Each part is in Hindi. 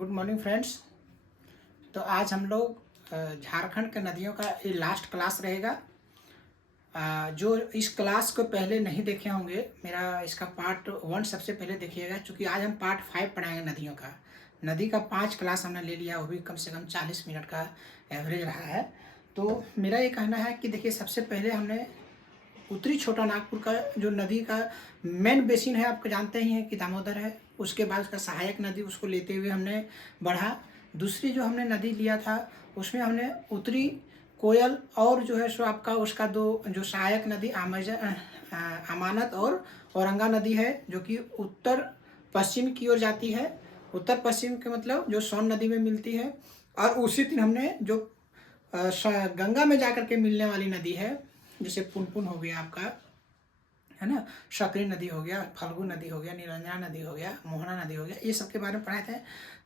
Good morning friends. तो आज हम लोग झारखंड के नदियों का ये लास्ट क्लास रहेगा। जो इस क्लास को पहले नहीं देखे होंगे, मेरा इसका पार्ट 1 सबसे पहले देखिएगा, क्योंकि आज हम पार्ट 5 पढ़ाएंगे नदियों का। नदी का 5 क्लास हमने ले लिया, वो भी कम से कम 40 मिनट का एवरेज रहा है। तो मेरा ये कहना है कि देखिए, सबसे पहले हमने उत्तरी छोटा नागपुर का जो नदी का मेन बेसिन है, आपको जानते ही हैं कि दामोदर है। उसके बाद उसका सहायक नदी, उसको लेते हुए हमने बढ़ा। दूसरी जो हमने नदी लिया था, उसमें हमने उत्तरी कोयल और जो है सो आपका उसका दो जो सहायक नदी अमानत और औरंगा नदी है, जो कि उत्तर पश्चिम की ओर जाती है। उत्तर पश्चिम के मतलब जो सोन नदी में मिलती है। और उसी दिन हमने जो गंगा में जाकर के मिलने वाली नदी है, जैसे पुनपुन हो गया आपका, है ना, सकरी नदी हो गया, फल्गु नदी हो गया, निरंजना नदी हो गया, मोहना नदी हो गया, ये सब के बारे में पढ़ाए थे।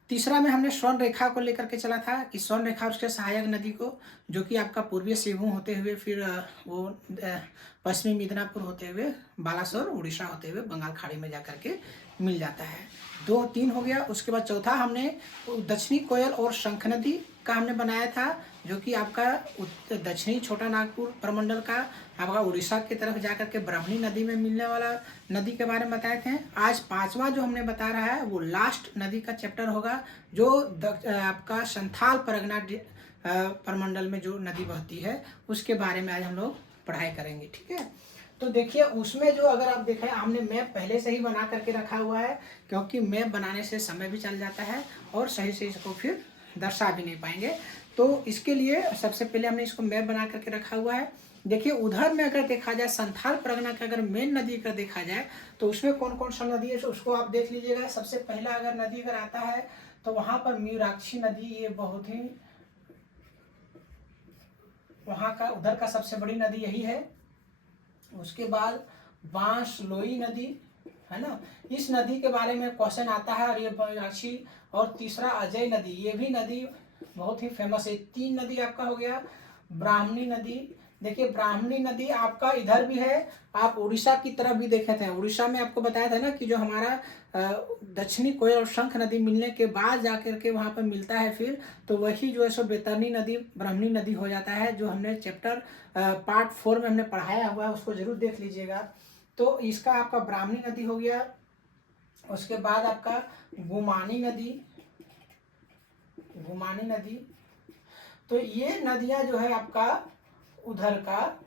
तीसरा में हमने स्वर्ण रेखा को लेकर के चला था कि स्वर्ण रेखा उसके सहायक नदी को, जो कि आपका पूर्वी सिंहभूम होते हुए फिर वो पश्चिमी मिदनापुर होते हुए बालासोर उड़ीसा होते हुए बंगाल खाड़ी में जाकर के मिल जाता है। 2-3 हो गया। उसके बाद चौथा हमने दक्षिणी कोयल और शंख नदी का हमने बनाया था, जो कि आपका दक्षिणी छोटा नागपुर प्रमंडल का आपका उड़ीसा की तरफ जाकर के ब्राह्मणी नदी में मिलने वाला नदी के बारे में बताए थे। आज 5वां जो हमने बता रहा है वो लास्ट नदी का चैप्टर होगा, जो आपका संथाल परगना प्रमंडल में जो नदी बहती है उसके बारे में आज हम लोग पढ़ाई करेंगे। ठीक है, तो देखिए उसमें जो अगर आप देखें, हमने मैप पहले से ही बना करके रखा हुआ है, क्योंकि मैप बनाने से समय भी चल जाता है और सही से इसको फिर दर्शा भी नहीं पाएंगे। तो इसके लिए सबसे पहले हमने इसको मैप बना करके रखा हुआ है। देखिए उधर में अगर देखा जाए, संथाल परगना का अगर मेन नदी का देखा जाए तो उसमें कौन कौन सा नदी है उसको आप देख लीजिएगा। सबसे पहला अगर नदी अगर आता है तो वहाँ पर मयूराक्षी नदी, ये बहुत ही वहाँ का उधर का सबसे बड़ी नदी यही है। उसके बाद बांसलोई नदी है ना, इस नदी के बारे में क्वेश्चन आता है, और ये मयूराक्षी। और तीसरा अजय नदी, ये भी नदी बहुत ही फेमस है। 3 नदी आपका हो गया। ब्राह्मणी नदी, देखिए ब्राह्मणी नदी आपका इधर भी है, आप उड़ीसा की तरफ भी देखे थे। उड़ीसा में आपको बताया था ना कि जो हमारा दक्षिणी कोयल और शंख नदी मिलने के बाद जाकर के वहाँ पर मिलता है फिर, तो वही जो है सो बैतरणी नदी ब्राह्मणी नदी हो जाता है, जो हमने चैप्टर पार्ट 4 में हमने पढ़ाया हुआ है, उसको जरूर देख लीजिएगा। तो इसका आपका ब्राह्मणी नदी हो गया। उसके बाद आपका गुमानी नदी, गुमानी नदी। तो ये नदियां जो है आपका उधर का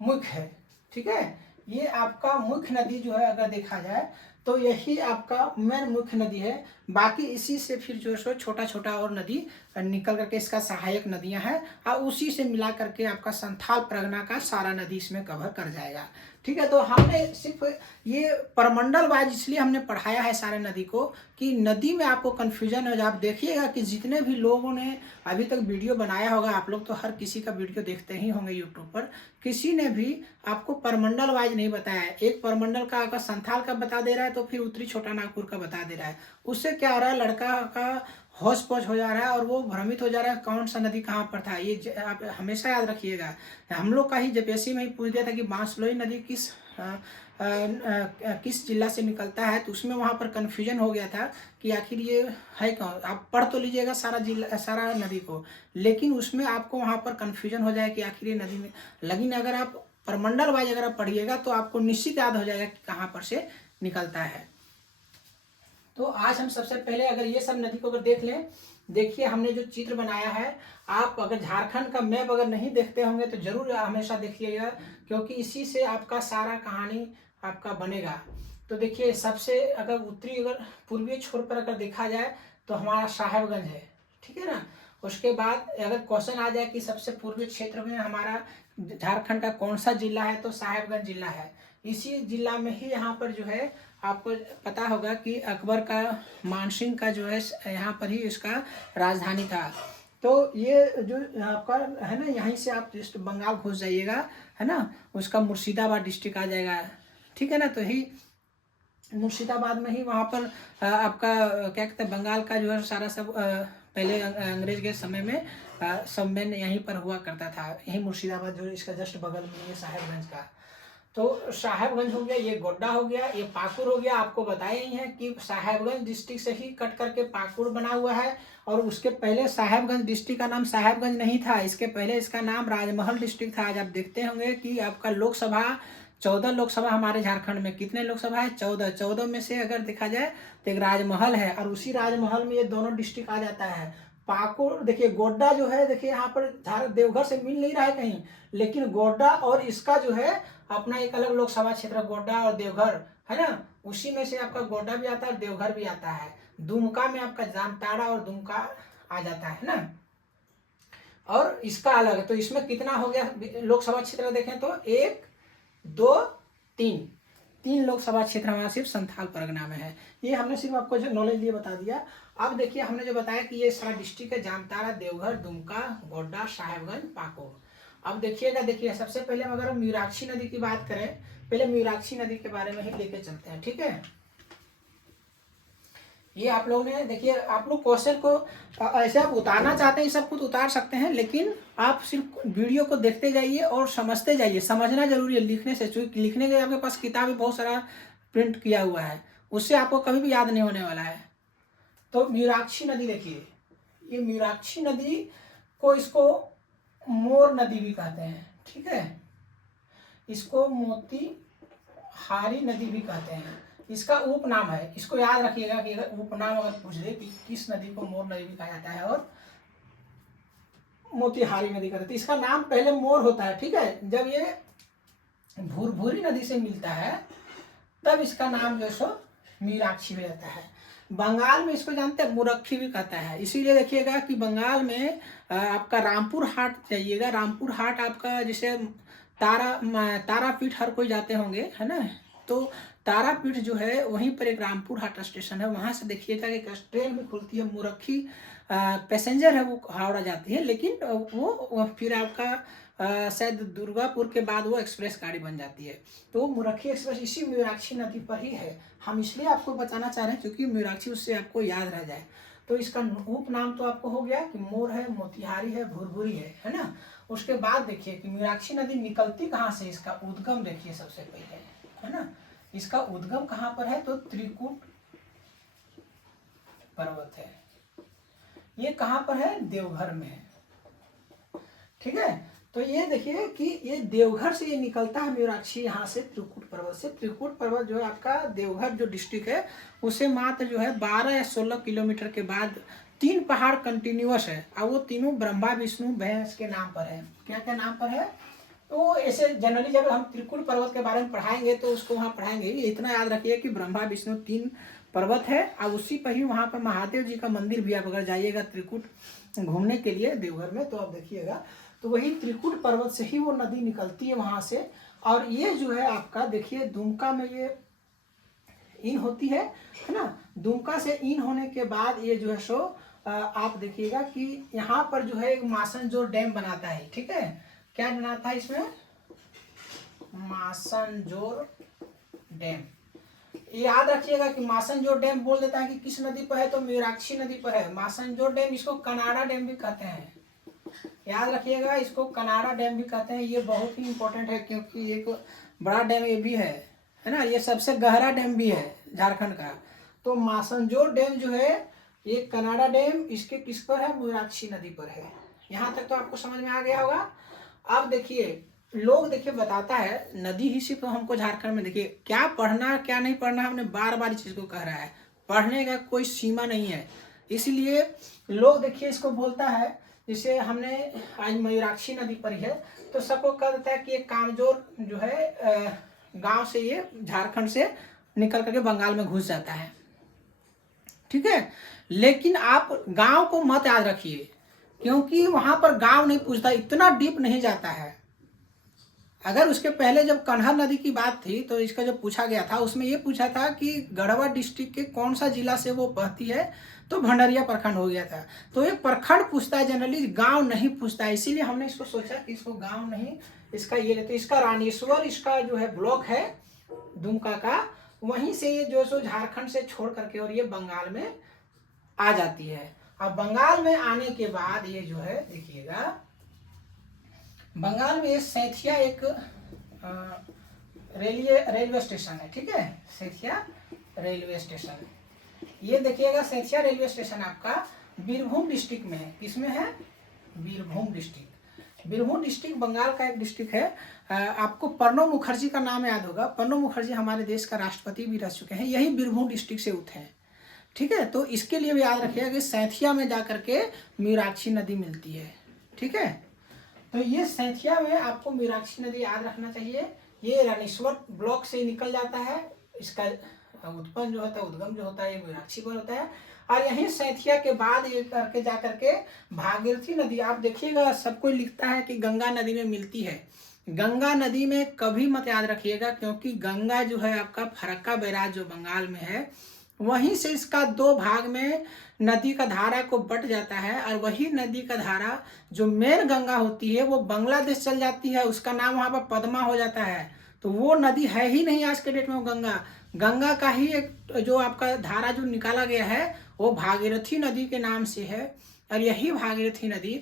मुख्य है। ठीक है, ये आपका मुख्य नदी जो है अगर देखा जाए तो यही आपका मेन मुख्य नदी है। बाकी इसी से फिर जो है छोटा छोटा और नदी निकल करके इसका सहायक नदियां हैं, और उसी से मिला करके आपका संथाल परगना का सारा नदी इसमें कवर कर जाएगा। ठीक है, तो हमने सिर्फ ये परमंडल वाइज इसलिए हमने पढ़ाया है सारे नदी को, कि नदी में आपको कन्फ्यूजन हो जाए। आप देखिएगा कि जितने भी लोगों ने अभी तक वीडियो बनाया होगा, आप लोग तो हर किसी का वीडियो देखते ही होंगे यूट्यूब पर, किसी ने भी आपको परमंडल वाइज नहीं बताया है। एक परमंडल का आपका संथाल का बता दे रहा है, तो फिर उत्तरी छोटा नागपुर का बता दे रहा है। उससे क्या हो रहा है, लड़का का होश पोश हो जा रहा है और वो भ्रमित हो जा रहा है कौन सा नदी कहाँ पर था। ये आप हमेशा याद रखिएगा। हम लोग का ही जेपीएससी में ही पूछ दिया था कि बांसलोई नदी किस जिला से निकलता है, तो उसमें वहाँ पर कन्फ्यूजन हो गया था कि आखिर ये है कौन। आप पढ़ तो लीजिएगा सारा जिला सारा नदी को, लेकिन उसमें आपको वहाँ पर कन्फ्यूजन हो जाए कि आखिर ये नदी में। लेकिन अगर आप परमंडल वाइज अगर आप पढ़िएगा तो आपको निश्चित याद हो जाएगा कि कहाँ पर से निकलता है। तो आज हम सबसे पहले अगर ये सब नदी को अगर देख लें, देखिए हमने जो चित्र बनाया है, आप अगर झारखंड का मैप अगर नहीं देखते होंगे तो जरूर हमेशा देखिएगा, क्योंकि इसी से आपका सारा कहानी आपका बनेगा। तो देखिए सबसे अगर उत्तरी अगर पूर्वी छोर पर अगर देखा जाए तो हमारा साहेबगंज है। ठीक है ना। उसके बाद अगर क्वेश्चन आ जाए कि सबसे पूर्वी क्षेत्र में हमारा झारखंड का कौन सा जिला है, तो साहेबगंज जिला है। इसी जिला में ही यहाँ पर जो है आपको पता होगा कि अकबर का मानसिंह का जो है यहाँ पर ही इसका राजधानी था। तो ये जो आपका है ना, यहीं से आप जस्ट बंगाल घुस जाइएगा, है ना, उसका मुर्शिदाबाद डिस्ट्रिक्ट आ जाएगा। ठीक है ना। तो ही मुर्शिदाबाद में ही वहाँ पर आपका क्या कहते हैं, बंगाल का जो है सारा सब पहले अंग्रेज के समय में सम्मेलन यहीं पर हुआ करता था। यही मुर्शिदाबाद जो इसका जस्ट बगल में है साहेबगंज का। तो साहेबगंज हो गया, ये गोड्डा हो गया, ये पाकुड़ हो गया। आपको बताया ही है कि साहेबगंज डिस्ट्रिक्ट से ही कट करके पाकुड़ बना हुआ है। और उसके पहले साहेबगंज डिस्ट्रिक्ट का नाम साहेबगंज नहीं था, इसके पहले इसका नाम राजमहल डिस्ट्रिक्ट था। आज आप देखते होंगे कि आपका लोकसभा 14 लोकसभा हमारे झारखंड में कितने लोकसभा है? 14। 14 में से अगर देखा जाए तो एक राजमहल है, और उसी राजमहल में ये दोनों डिस्ट्रिक्ट आ जाता है। पाकुड़ देखिए, गोड्डा जो है देखिए यहाँ पर देवघर से मिल नहीं रहा है कहीं, लेकिन गोड्डा और इसका जो है अपना एक अलग लोकसभा क्षेत्र, गोड्डा और देवघर है ना, उसी में से आपका गोड्डा भी आता है और देवघर भी आता है। दुमका में आपका जामताड़ा और दुमका आ जाता है ना, और इसका अलग है। तो इसमें कितना हो गया लोकसभा क्षेत्र? देखें तो 1 2 3 3 लोकसभा क्षेत्र हमारा सिर्फ संथाल परगना में है। ये हमने सिर्फ आपको जो नॉलेज लिए बता दिया। अब देखिए हमने जो बताया कि ये सारा डिस्ट्रिक्ट है, जामताड़ा, देवघर, दुमका, गोड्डा, साहेबगंज, पाकुड़। अब देखिएगा, देखिए सबसे पहले हम अगर मयूराक्षी नदी की बात करें, पहले मयूराक्षी नदी के बारे में ही लेके चलते हैं, ठीक है। ये आप लोगों ने देखिए, आप लोग क्वेश्चन को ऐसे आप उतारना चाहते हैं सब कुछ उतार सकते हैं, लेकिन आप सिर्फ वीडियो को देखते जाइए और समझते जाइए। समझना जरूरी है, लिखने से, चूंकि लिखने के आपके पास किताब भी बहुत सारा प्रिंट किया हुआ है, उससे आपको कभी भी याद नहीं होने वाला है। तो मयूराक्षी नदी देखिए, ये मयूराक्षी नदी को इसको मोर नदी भी कहते हैं, ठीक है। इसको मोतीहारी नदी भी कहते हैं, इसका उपनाम है। इसको याद रखिएगा कि अगर उपनाम अगर पूछ दे कि किस नदी को मोर नदी भी कहा जाता है और मोतीहारी नदी कहते हैं, तो इसका नाम पहले मोर होता है, ठीक है। जब ये भूरभूरी नदी से मिलता है तब इसका नाम जो सो मयूराक्षी हो जाता है। बंगाल में इसको जानते हैं मुरक्खी भी कहता है। इसीलिए देखिएगा कि बंगाल में आपका रामपुर हाट जाइएगा, रामपुर हाट आपका जैसे तारापीठ हर कोई जाते होंगे है ना, तो तारापीठ जो है वहीं पर एक रामपुर हाट स्टेशन है, वहाँ से देखिएगा एक ट्रेन भी खुलती है मुरक्खी, पैसेंजर है वो हावड़ा जाती है, लेकिन वो फिर आपका शायद दुर्गापुर के बाद वो एक्सप्रेस गाड़ी बन जाती है। तो मुरक्खी एक्सप्रेस इसी मयूराक्षी नदी पर ही है। हम इसलिए आपको बताना चाह रहे हैं क्योंकि मयूराक्षी उससे आपको याद रह जाए। तो इसका उपनाम तो आपको हो गया कि मोर है, मोतिहारी है, भुरभुरी है ना। उसके बाद देखिए कि मयूराक्षी नदी निकलती कहाँ से, इसका उद्गम देखिए सबसे पहले, है ना। इसका उद्गम कहाँ पर है? तो त्रिकुट पर्वत है। ये कहाँ पर है? देवघर में है, ठीक है। तो ये देखिए कि ये देवघर से ये निकलता है मयूराक्षी, यहाँ से त्रिकुट पर्वत से। त्रिकुट पर्वत जो है आपका देवघर जो डिस्ट्रिक्ट है उसे मात्र जो है 12 या 16 किलोमीटर के बाद 3 पहाड़ कंटिन्यूअस है, और वो तीनों ब्रह्मा विष्णु भैंस के नाम पर है। क्या क्या नाम पर है? तो ऐसे जनरली जब हम त्रिकुट पर्वत के बारे में पढ़ाएंगे तो उसको वहाँ पढ़ाएंगे, इतना याद रखिए कि ब्रह्मा विष्णु 3 पर्वत है, और उसी पर ही वहाँ पर महादेव जी का मंदिर भी। आप अगर जाइएगा त्रिकुट घूमने के लिए देवघर में तो आप देखिएगा, तो वही त्रिकुट पर्वत से ही वो नदी निकलती है वहाँ से। और ये जो है आपका देखिए दुमका में ये इन होती है ना। दुमका से इन होने के बाद ये जो है सो आप देखिएगा कि यहाँ पर जो है एक मासनजोर डैम बनाता है, ठीक है। क्या बनाता है इसमें? मासनजोर डैम। याद रखिएगा कि मासनजोर डैम बोल देता है कि किस नदी पर है, तो मयूराक्षी नदी पर है। मासनजोर डैम, इसको कनाडा डैम भी कहते हैं, याद रखिएगा, इसको कनाडा डैम भी कहते हैं। ये बहुत ही इंपॉर्टेंट है क्योंकि एक बड़ा डैम ये भी है ना। ये सबसे गहरा डैम भी है झारखंड का। तो मासनजोर डैम जो है ये कनाडा डैम, इसके किस पर है? मयूराक्षी नदी पर है। यहाँ तक तो आपको समझ में आ गया होगा। अब देखिए लोग देखिए बताता है नदी ही सिर्फ हमको झारखंड में, देखिए क्या पढ़ना क्या नहीं पढ़ना, हमने बार बार इस चीज को कह रहा है, पढ़ने का कोई सीमा नहीं है। इसलिए लोग देखिए इसको बोलता है, जैसे हमने आज मयूराक्षी नदी पर ही है तो सबको कह देता है कि ये कामजोर जो है गांव से ये झारखंड से निकल करके बंगाल में घुस जाता है, ठीक है। लेकिन आप गांव को मत याद रखिए, क्योंकि वहां पर गांव नहीं पूछता, इतना डीप नहीं जाता है। अगर उसके पहले जब कन्हर नदी की बात थी तो इसका जब पूछा गया था उसमें ये पूछा था कि गढ़वा डिस्ट्रिक्ट के कौन सा जिला से वो बहती है, तो भंडरिया प्रखंड हो गया था। तो ये प्रखंड पूछता है जनरली, गांव नहीं पूछता है। इसीलिए हमने इसको सोचा कि इसको गांव नहीं, इसका ये लेते। इसका रानीश्वर इसका जो है ब्लॉक है दुमका का, वहीं से ये जो सो झारखंड से छोड़ करके और ये बंगाल में आ जाती है। अब बंगाल में आने के बाद ये जो है देखिएगा, बंगाल में सैथिया एक रेलवे स्टेशन है, ठीक है, सैथिया रेलवे स्टेशन। ये देखिएगा सैथिया रेलवे स्टेशन आपका बीरभूम डिस्ट्रिक्ट में है। किसमें है? बीरभूम डिस्ट्रिक्ट। बीरभूम डिस्ट्रिक्ट बंगाल का एक डिस्ट्रिक्ट है। आपको प्रणब मुखर्जी का नाम याद होगा। प्रणब मुखर्जी हमारे देश का राष्ट्रपति भी रह चुके हैं, यही बीरभूम डिस्ट्रिक्ट से उठे हैं, ठीक है। तो इसके लिए भी याद रखिएगा कि सैथिया में जा करके मीनाक्षी नदी मिलती है, ठीक है। तो ये सैथिया में आपको मीनाक्षी नदी याद रखना चाहिए। ये रानीश्वर ब्लॉक से निकल जाता है, इसका उत्पन्न जो होता है, उद्गम जो होता है ये मीनाक्षी पर होता है। और यहीं सैथिया के बाद ये करके जा करके भागीरथी नदी, आप देखिएगा सब कोई लिखता है कि गंगा नदी में मिलती है। गंगा नदी में कभी मत याद रखिएगा, क्योंकि गंगा जो है आपका फरक्का बैराज जो बंगाल में है, वहीं से इसका 2 भाग में नदी का धारा को बट जाता है। और वही नदी का धारा जो मेन गंगा होती है वो बांग्लादेश चल जाती है, उसका नाम वहाँ पर पद्मा हो जाता है। तो वो नदी है ही नहीं आज के डेट में, वो गंगा का ही एक जो आपका धारा जो निकाला गया है वो भागीरथी नदी के नाम से है। और यही भागीरथी नदी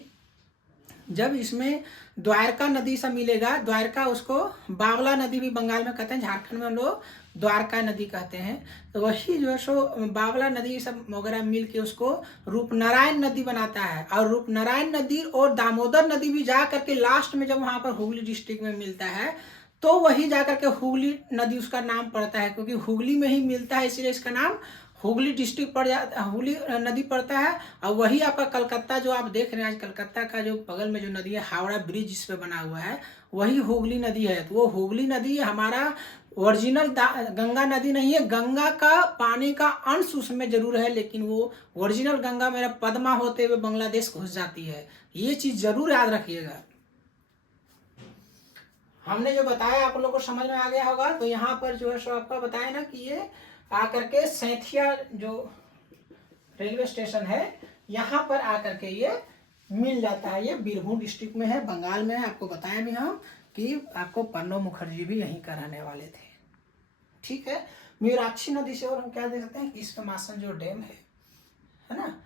जब इसमें द्वारका नदी से मिलेगा, द्वारका उसको बावला नदी भी बंगाल में कहते हैं, झारखंड में हम लोग द्वारका नदी कहते हैं। तो वही जो है सो बावला नदी सब वगैरह मिल के उसको रूपनारायण नदी बनाता है। और रूपनारायण नदी और दामोदर नदी भी जा करके लास्ट में जब वहाँ पर हुगली डिस्ट्रिक्ट में मिलता है तो वही जा करके हुगली नदी उसका नाम पड़ता है, क्योंकि हुगली में ही मिलता है इसलिए इसका नाम हुगली डिस्ट्रिक्ट पड़ जाता, हुगली नदी पड़ता है। और वही आपका कलकत्ता जो आप देख रहे हैं आज, कलकत्ता का जो बगल में जो नदी है हावड़ा ब्रिज जिस पे बना हुआ है वही हुगली नदी है। तो वो हुगली नदी हमारा ओरिजिनल गंगा नदी नहीं है, गंगा का पानी का अंश उसमें जरूर है, लेकिन वो ओरिजिनल गंगा मेरा पद्मा होते हुए बांग्लादेश घुस जाती है। ये चीज जरूर याद रखिएगा। हमने जो बताया आप लोगों को समझ में आ गया होगा। तो यहाँ पर जो है सो आपका बताया ना कि ये आकर के सैथिया जो रेलवे स्टेशन है यहाँ पर आकर के ये मिल जाता है। ये बीरभूम डिस्ट्रिक्ट में है, बंगाल में है। आपको बताया भी हम कि आपको प्रणब मुखर्जी भी यहीं का रहने वाले थे, ठीक है। मीनाक्षी नदी से और हम क्या देख सकते हैं कि इसका मासन जो डैम है ना।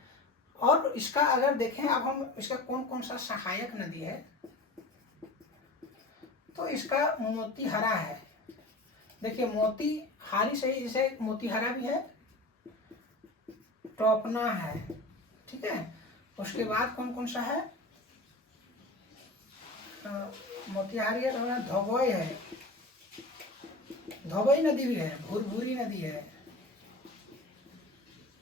और इसका अगर देखें अब हम इसका कौन कौन सा सहायक नदी है, तो इसका मोतीहरा है। देखिए मोतीहारी से ही इसे मोतीहरा भी है, टोपना है, ठीक है। उसके बाद कौन कौन सा है, मोतीहारी है, धोबई है, धोबई नदी भी है, भुरभुरी नदी है,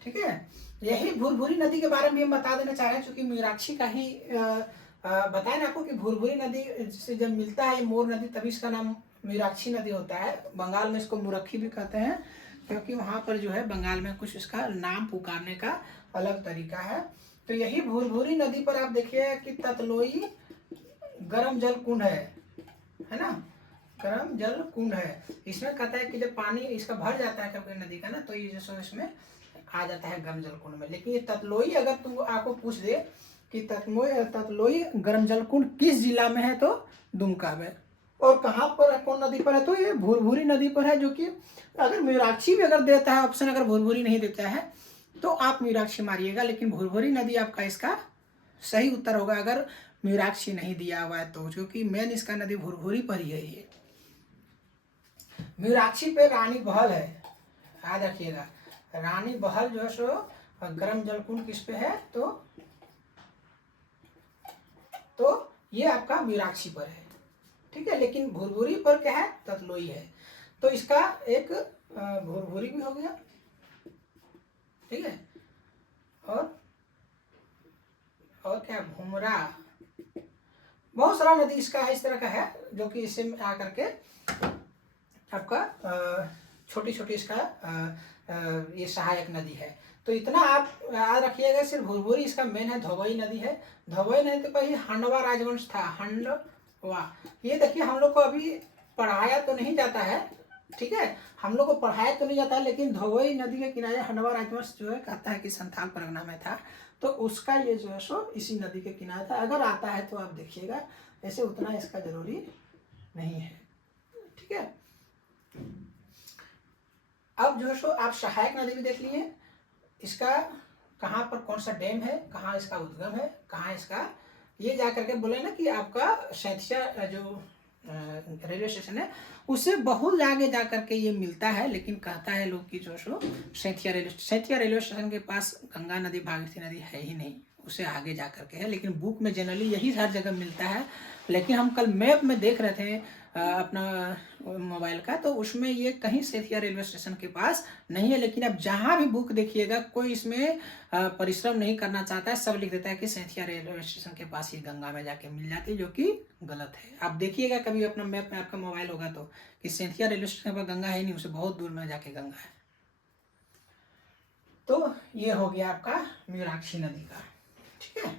ठीक है। यही भुरभुरी नदी के बारे में हम बता देना चाह रहे हैं, क्योंकि मीनाक्षी का ही बताया ना आपको कि भुरभुरी नदी से जब मिलता है मोर नदी तभी इसका नाम मीनाक्षी नदी होता है। बंगाल में इसको मुरक्खी भी कहते हैं, क्योंकि वहाँ पर जो है बंगाल में कुछ इसका नाम पुकारने का अलग तरीका है। तो यही भुरभुरी नदी पर आप देखिए कि ततलोई गर्म जल कुंड है ना, गर्म जल कुंड है। इसमें कहता है कि जब पानी इसका भर जाता है कभी नदी का ना, तो ये जैसे इसमें आ जाता है गर्म जल कुंड में। लेकिन ये ततलोई अगर तुम आपको पूछ दे कि ततलोई गर्म जल कुंड किस जिला में है, तो दुमका में। और कहाँ पर कौन नदी पर है, तो ये भुरभुरी नदी पर है। जो कि अगर मीनाक्षी भी अगर देता है ऑप्शन, अगर भुरभुरी नहीं देता है तो आप मीनाक्षी मारिएगा, लेकिन भुरभुरी नदी आपका इसका सही उत्तर होगा अगर मीनाक्षी नहीं दिया हुआ है तो, क्योंकि मेन इसका नदी भुरभुरी पर ही है। ये मीनाक्षी पे रानी बहल है, याद रखिएगा। रानी बहल जो है सो गर्म जलकुंड किस पे है, तो ये आपका मीनाक्षी पर है, ठीक है। लेकिन भुरभुरी पर क्या है, ततलोई है। तो इसका एक भुरभुरी भी हो गया, ठीक है। और क्या, भुमरा, बहुत सारा नदी इसका है इस तरह का है, जो कि इससे आकर के आपका छोटी छोटी इसका ये सहायक नदी है। तो इतना आप याद रखिएगा। सिर्फ भुरभुरी इसका मेन है। धोबई नदी है, धोबई नदी तो पहले हंडवा राजवंश था, हंडवा। ये देखिए हम लोग को अभी पढ़ाया तो नहीं जाता है, ठीक है, हम लोग को पढ़ाया तो नहीं जाता है, लेकिन धोबई नदी के किनारे हंडवा राजवंश जो है कहता है कि संथाल परगना में था, तो उसका ये जो है सो इसी नदी के किनारे था। अगर आता है तो आप देखिएगा, ऐसे उतना इसका जरूरी नहीं है, ठीक है। अब जो है सो आप सहायक नदी भी देख लिए, इसका कहाँ पर कौन सा डैम है, कहाँ इसका उद्गम है, कहाँ इसका, ये जा करके बोले ना कि आपका सैथिया जो रेलवे स्टेशन है, उससे बहुत आगे जा करके ये मिलता है। लेकिन कहता है लोग कि जो सो सैंथिया रेलवे स्टेशन के पास गंगा नदी भागीरथी नदी है ही नहीं, उससे आगे जा करके है। लेकिन बुक में जनरली यही हर जगह मिलता है। लेकिन हम कल मैप में देख रहे थे अपना मोबाइल का, तो उसमें ये कहीं सैंथिया रेलवे स्टेशन के पास नहीं है। लेकिन अब जहाँ भी बुक देखिएगा कोई इसमें परिश्रम नहीं करना चाहता है, सब लिख देता है कि सैंथिया रेलवे स्टेशन के पास ये गंगा में जाके मिल जाती है, जो कि गलत है। आप देखिएगा कभी अपना मैप में आपका मोबाइल होगा तो कि सैंथिया रेलवे स्टेशन पर गंगा है नहीं, उसे बहुत दूर में जाके गंगा है। तो ये हो गया आपका मयूराक्षी नदी का, ठीक है।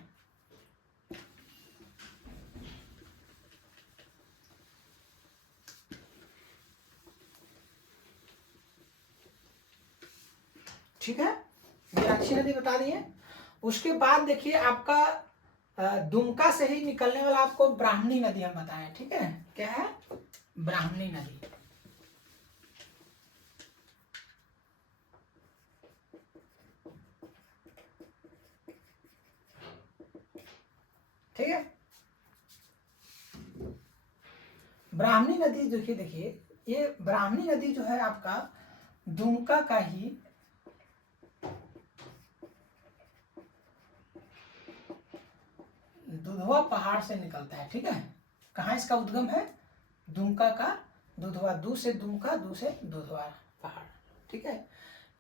ठीक है, मयूराक्षी नदी बता दिए। उसके बाद देखिए आपका दुमका से ही निकलने वाला आपको ब्राह्मणी नदी हम बताएं, ठीक है। क्या है? ब्राह्मणी नदी। ठीक है, ब्राह्मणी नदी देखिए ये ब्राह्मणी नदी जो है आपका दुमका का ही दुधवा पहाड़ से निकलता है, ठीक है। कहाँ इसका उद्गम है? दुमका का दुधवा, दू से दुमका, दू से दुधवा पहाड़, ठीक है।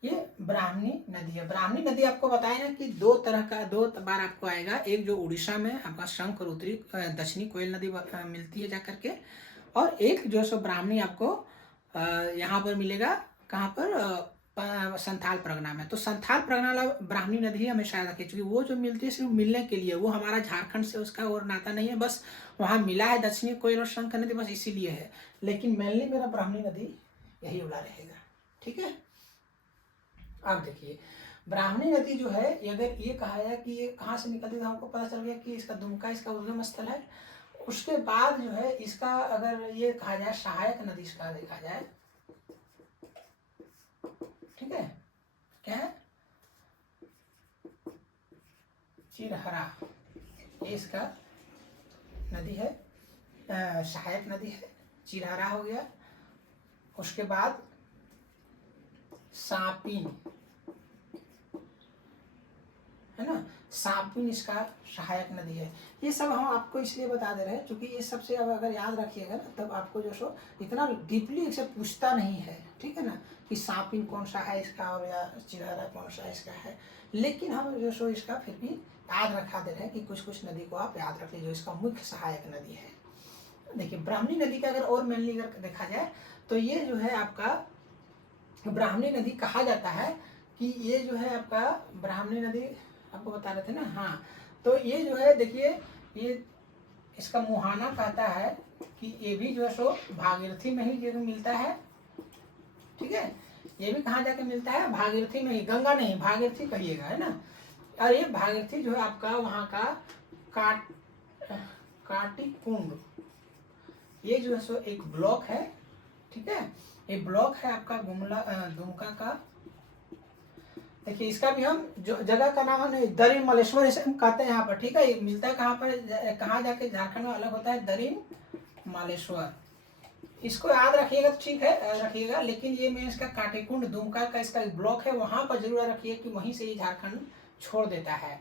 ये ब्राह्मणी नदी है। ब्राह्मणी नदी आपको बताया ना कि दो तरह का, दो बार आपको आएगा। एक जो उड़ीसा में आपका शंख और उत्तरी दक्षिणी कोयल नदी मिलती है जाकर के, और एक जो सो ब्राह्मणी आपको यहाँ पर मिलेगा। कहाँ पर? संथाल परगना में। तो संथाल परगना वाला ब्राह्मणी नदी हमेशा याद रखिए, क्योंकि वो जो मिलती है सिर्फ मिलने के लिए, वो हमारा झारखंड से उसका और नाता नहीं है, बस वहाँ मिला है दक्षिणी कोयल और शंख नदी, बस इसीलिए है। लेकिन मेनली मेरा ब्राह्मणी नदी यही वाला रहेगा, ठीक है। अब देखिए ब्राह्मणी नदी जो है, अगर ये कहा जाए कि ये कहाँ से निकलती है, तो हमको पता चल गया कि इसका दुमका इसका उद्गम स्थल है। उसके बाद जो है इसका, अगर ये कहा जाए सहायक नदी इसका देखा जाए, ठीक है। क्या है? चिरहरा, ये इसका नदी है, सहायक नदी है, चिरहरा हो गया। उसके बाद सापिन है ना, सापिन इसका सहायक नदी है। ये सब हम आपको इसलिए बता दे रहे हैं क्योंकि ये सबसे अब अगर याद रखिएगा ना, तब आपको जो सो इतना डीपली इसे पूछता नहीं है, ठीक है ना, कि सापिन कौन सा है इसका और या चिरहरा कौन सा इसका है। लेकिन हम जो सो इसका फिर भी याद रखा दे रहे हैं कि कुछ कुछ नदी को आप याद रख लीजिए, इसका मुख्य सहायक नदी है। देखिए ब्राह्मणी नदी का अगर और मेनली अगर देखा जाए तो ये जो है आपका ब्राह्मणी नदी कहा जाता है कि ये जो है आपका ब्राह्मणी नदी आपको बता रहे थे ना, हाँ। तो ये जो है देखिए, ये इसका मुहाना कहता है कि ये भी जो है सो भागीरथी में ही जो मिलता है, ठीक है। ये भी कहाँ जाके मिलता है? भागीरथी में ही, गंगा नहीं भागीरथी कहिएगा, है ना। और ये भागीरथी जो है आपका वहाँ का काटी कुंड, ये जो है सो एक ब्लॉक है, ठीक है। ये ब्लॉक है आपका दुमका का। देखिए इसका भी हम जो जगह का नाम है दरिम मलेश्वर इसे हम कहते हैं यहाँ पर, ठीक है। ये मिलता है कहाँ पर, कहाँ जाके झारखंड में अलग होता है, दरिम मालेश्वर। इसको याद रखिएगा तो ठीक है, रखिएगा। लेकिन ये मैं इसका काटेकुंड दुमका का इसका ब्लॉक है, वहाँ पर जरूर रखिए कि वहीं से ये झारखंड छोड़ देता है।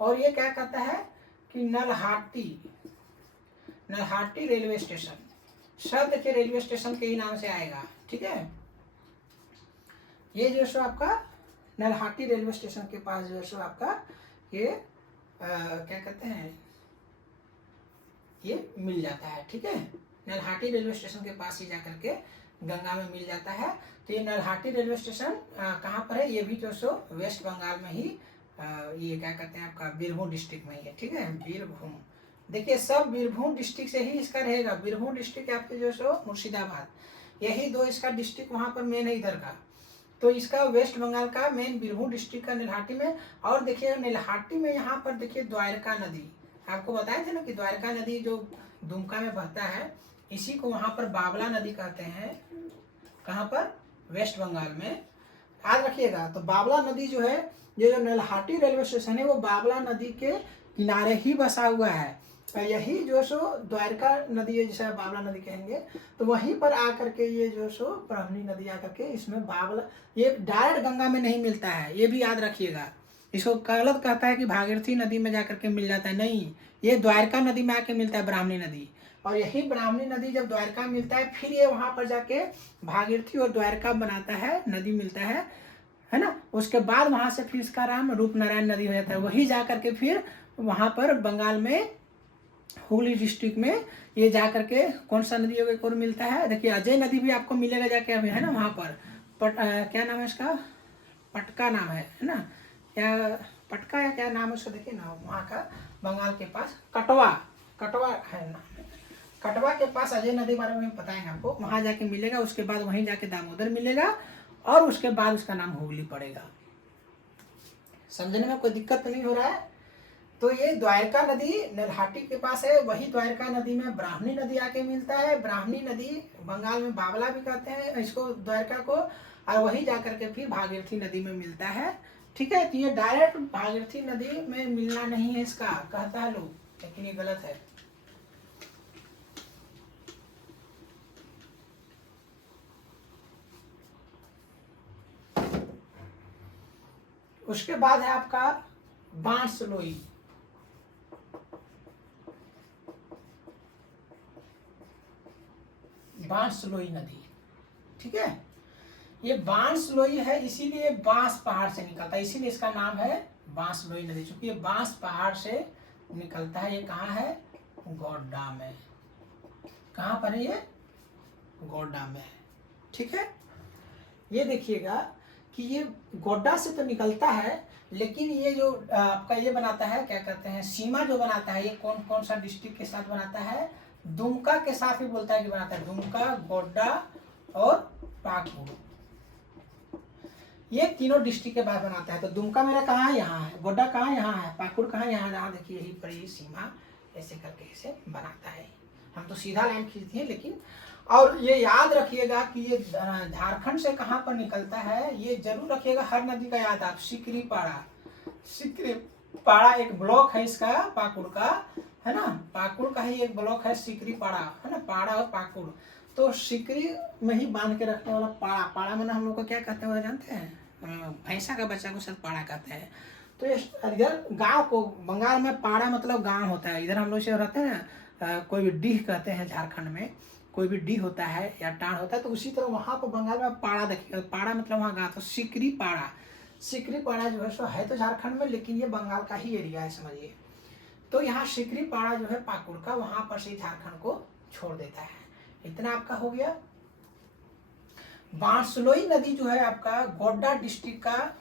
और ये क्या कहता है कि नलहाटी रेलवे स्टेशन, सब देखिए रेलवे स्टेशन के ही नाम से आएगा, ठीक है। ये जो सो आपका नलहाटी रेलवे स्टेशन के पास जो सो आपका ये क्या कहते हैं, ये मिल जाता है, ठीक है। नलहाटी रेलवे स्टेशन के पास ही जाकर के गंगा में मिल जाता है। तो ये नलहाटी रेलवे स्टेशन कहाँ पर है? ये भी जो सो वेस्ट बंगाल में ही ये क्या कहते हैं आपका बीरभूम डिस्ट्रिक्ट में ही है, ठीक है। बीरभूम, देखिए सब बीरभूम डिस्ट्रिक्ट से ही इसका रहेगा। बीरभूम डिस्ट्रिक्ट आपके जो सो मुर्शिदाबाद, यही दो इसका डिस्ट्रिक्ट वहाँ पर मेन है इधर का। तो इसका वेस्ट बंगाल का मेन बीरभूम डिस्ट्रिक्ट का नलहाटी में। और देखिए नलहाटी में यहाँ पर देखिए द्वारका नदी, आपको बताए थे ना कि द्वारका नदी जो दुमका में बहता है, इसी को वहाँ पर बाबला नदी कहते हैं। कहाँ पर? वेस्ट बंगाल में, याद रखिएगा। तो बाबला नदी जो है, ये जो नलहाटी रेलवे स्टेशन है वो बाबला नदी के किनारे ही बसा हुआ है। यही जो सो द्वारका नदी है, जिसे बावला नदी कहेंगे, तो वहीं पर आकर के ये जो सो ब्राह्मणी नदी आकर के इसमें बावला, ये डायरेक्ट गंगा में नहीं मिलता है, ये भी याद रखिएगा। इसको गलत कहता है कि भागीरथी नदी में जाकर के मिल जाता है, नहीं, ये द्वारका नदी में आके मिलता है ब्राह्मणी नदी। और यही ब्राह्मणी नदी जब द्वारका मिलता है, फिर ये वहां पर जाके भागीरथी और द्वारका बनाता है, नदी मिलता है ना। उसके बाद वहां से फिर इसका नाम रूपनारायण नदी हो जाता है। वही जाकर के फिर वहां पर बंगाल में हुगली डिस्ट्रिक्ट में ये जाकर के कौन सा नदी को मिलता है, देखिए अजय नदी भी आपको मिलेगा जाके अभी, है ना। वहां पर क्या नाम है इसका, पटका नाम है ना, या पटका या क्या नाम है उसका, देखिए ना, वहाँ का बंगाल के पास कटवा है ना, कटवा के पास अजय नदी बारे में बताएंगे आपको, वहां जाके मिलेगा। उसके बाद वहीं जाके दामोदर मिलेगा, और उसके बाद उसका नाम हुगली पड़ेगा। समझने में कोई दिक्कत नहीं हो रहा है। तो ये द्वारका नदी नलहाटी के पास है, वही द्वारका नदी में ब्राह्मणी नदी आके मिलता है। ब्राह्मणी नदी बंगाल में बावला भी कहते हैं इसको, द्वारका को, और वही जाकर के फिर भागीरथी नदी में मिलता है। ठीक है, तो ये डायरेक्ट भागीरथी नदी में मिलना नहीं है इसका, कहता है लोग, लेकिन ये गलत है। उसके बाद है आपका बांसलोई। बांसलोई नदी, ठीक है, ये बांसलोई है, इसीलिए बांस पहाड़ से निकलता है, इसीलिए इसका नाम है बांसलोई नदी, क्योंकि ये बांस पहाड़ से निकलता है। ये कहाँ है, गोड्डा में। कहाँ पर है ये, गोड्डा में, ठीक है। ये देखिएगा कि ये गोड्डा से तो निकलता है, लेकिन ये जो आपका ये बनाता है, क्या कहते हैं, सीमा जो बनाता है, ये कौन कौन सा डिस्ट्रिक्ट के साथ बनाता है, दुमका के साथ भी बोलता है कि बनाता है, दुमका, गोड्डा और पाकुड़, ये तीनों डिस्ट्रिक्ट के बाद बनाता है। तो दुमका मेरा कहाँ है, यहाँ है, गोड्डा कहाँ, यहाँ है, पाकुड़ कहाँ, यहाँ है। देखिए यही पर ये सीमा ऐसे करके इसे बनाता है। हम तो सीधा लाइन खींचते हैं, लेकिन और ये याद रखिएगा कि ये झारखंड से कहाँ पर निकलता है, ये जरूर रखिएगा, हर नदी का याद आप, सिकरीपाड़ा। सिकरीपाड़ा एक ब्लॉक है इसका, पाकुड़ का, है ना, पाकुड़ का ही एक ब्लॉक है सिकरीपाड़ा, है ना, पाड़ा और पाकुड़। तो सिकरी में ही बांध के रखने वाला पाड़ा, पाड़ा में ना हम लोग को क्या कहते हैं जानते हैं, भैंसा का बच्चा को शायद पाड़ा कहते हैं। तो ये इधर गांव को, बंगाल में पाड़ा मतलब गांव होता है, इधर हम लोग से रहते हैं ना, कोई भी डीह कहते हैं झारखंड में, कोई भी डी होता है या टाण होता है, तो उसी तरह वहाँ पर बंगाल में पाड़ा देखिएगा, पाड़ा मतलब वहाँ गाँव। तो सिकरी पाड़ा, सिकरी पाड़ा जो है सो है तो झारखंड में, लेकिन ये बंगाल का ही एरिया है, समझिए। तो यहाँ सिकरी पाड़ा जो है पाकुड़ का, वहाँ पर से झारखंड को छोड़ देता है। इतना आपका हो गया। बांसलोई नदी जो है आपका गोड्डा डिस्ट्रिक्ट का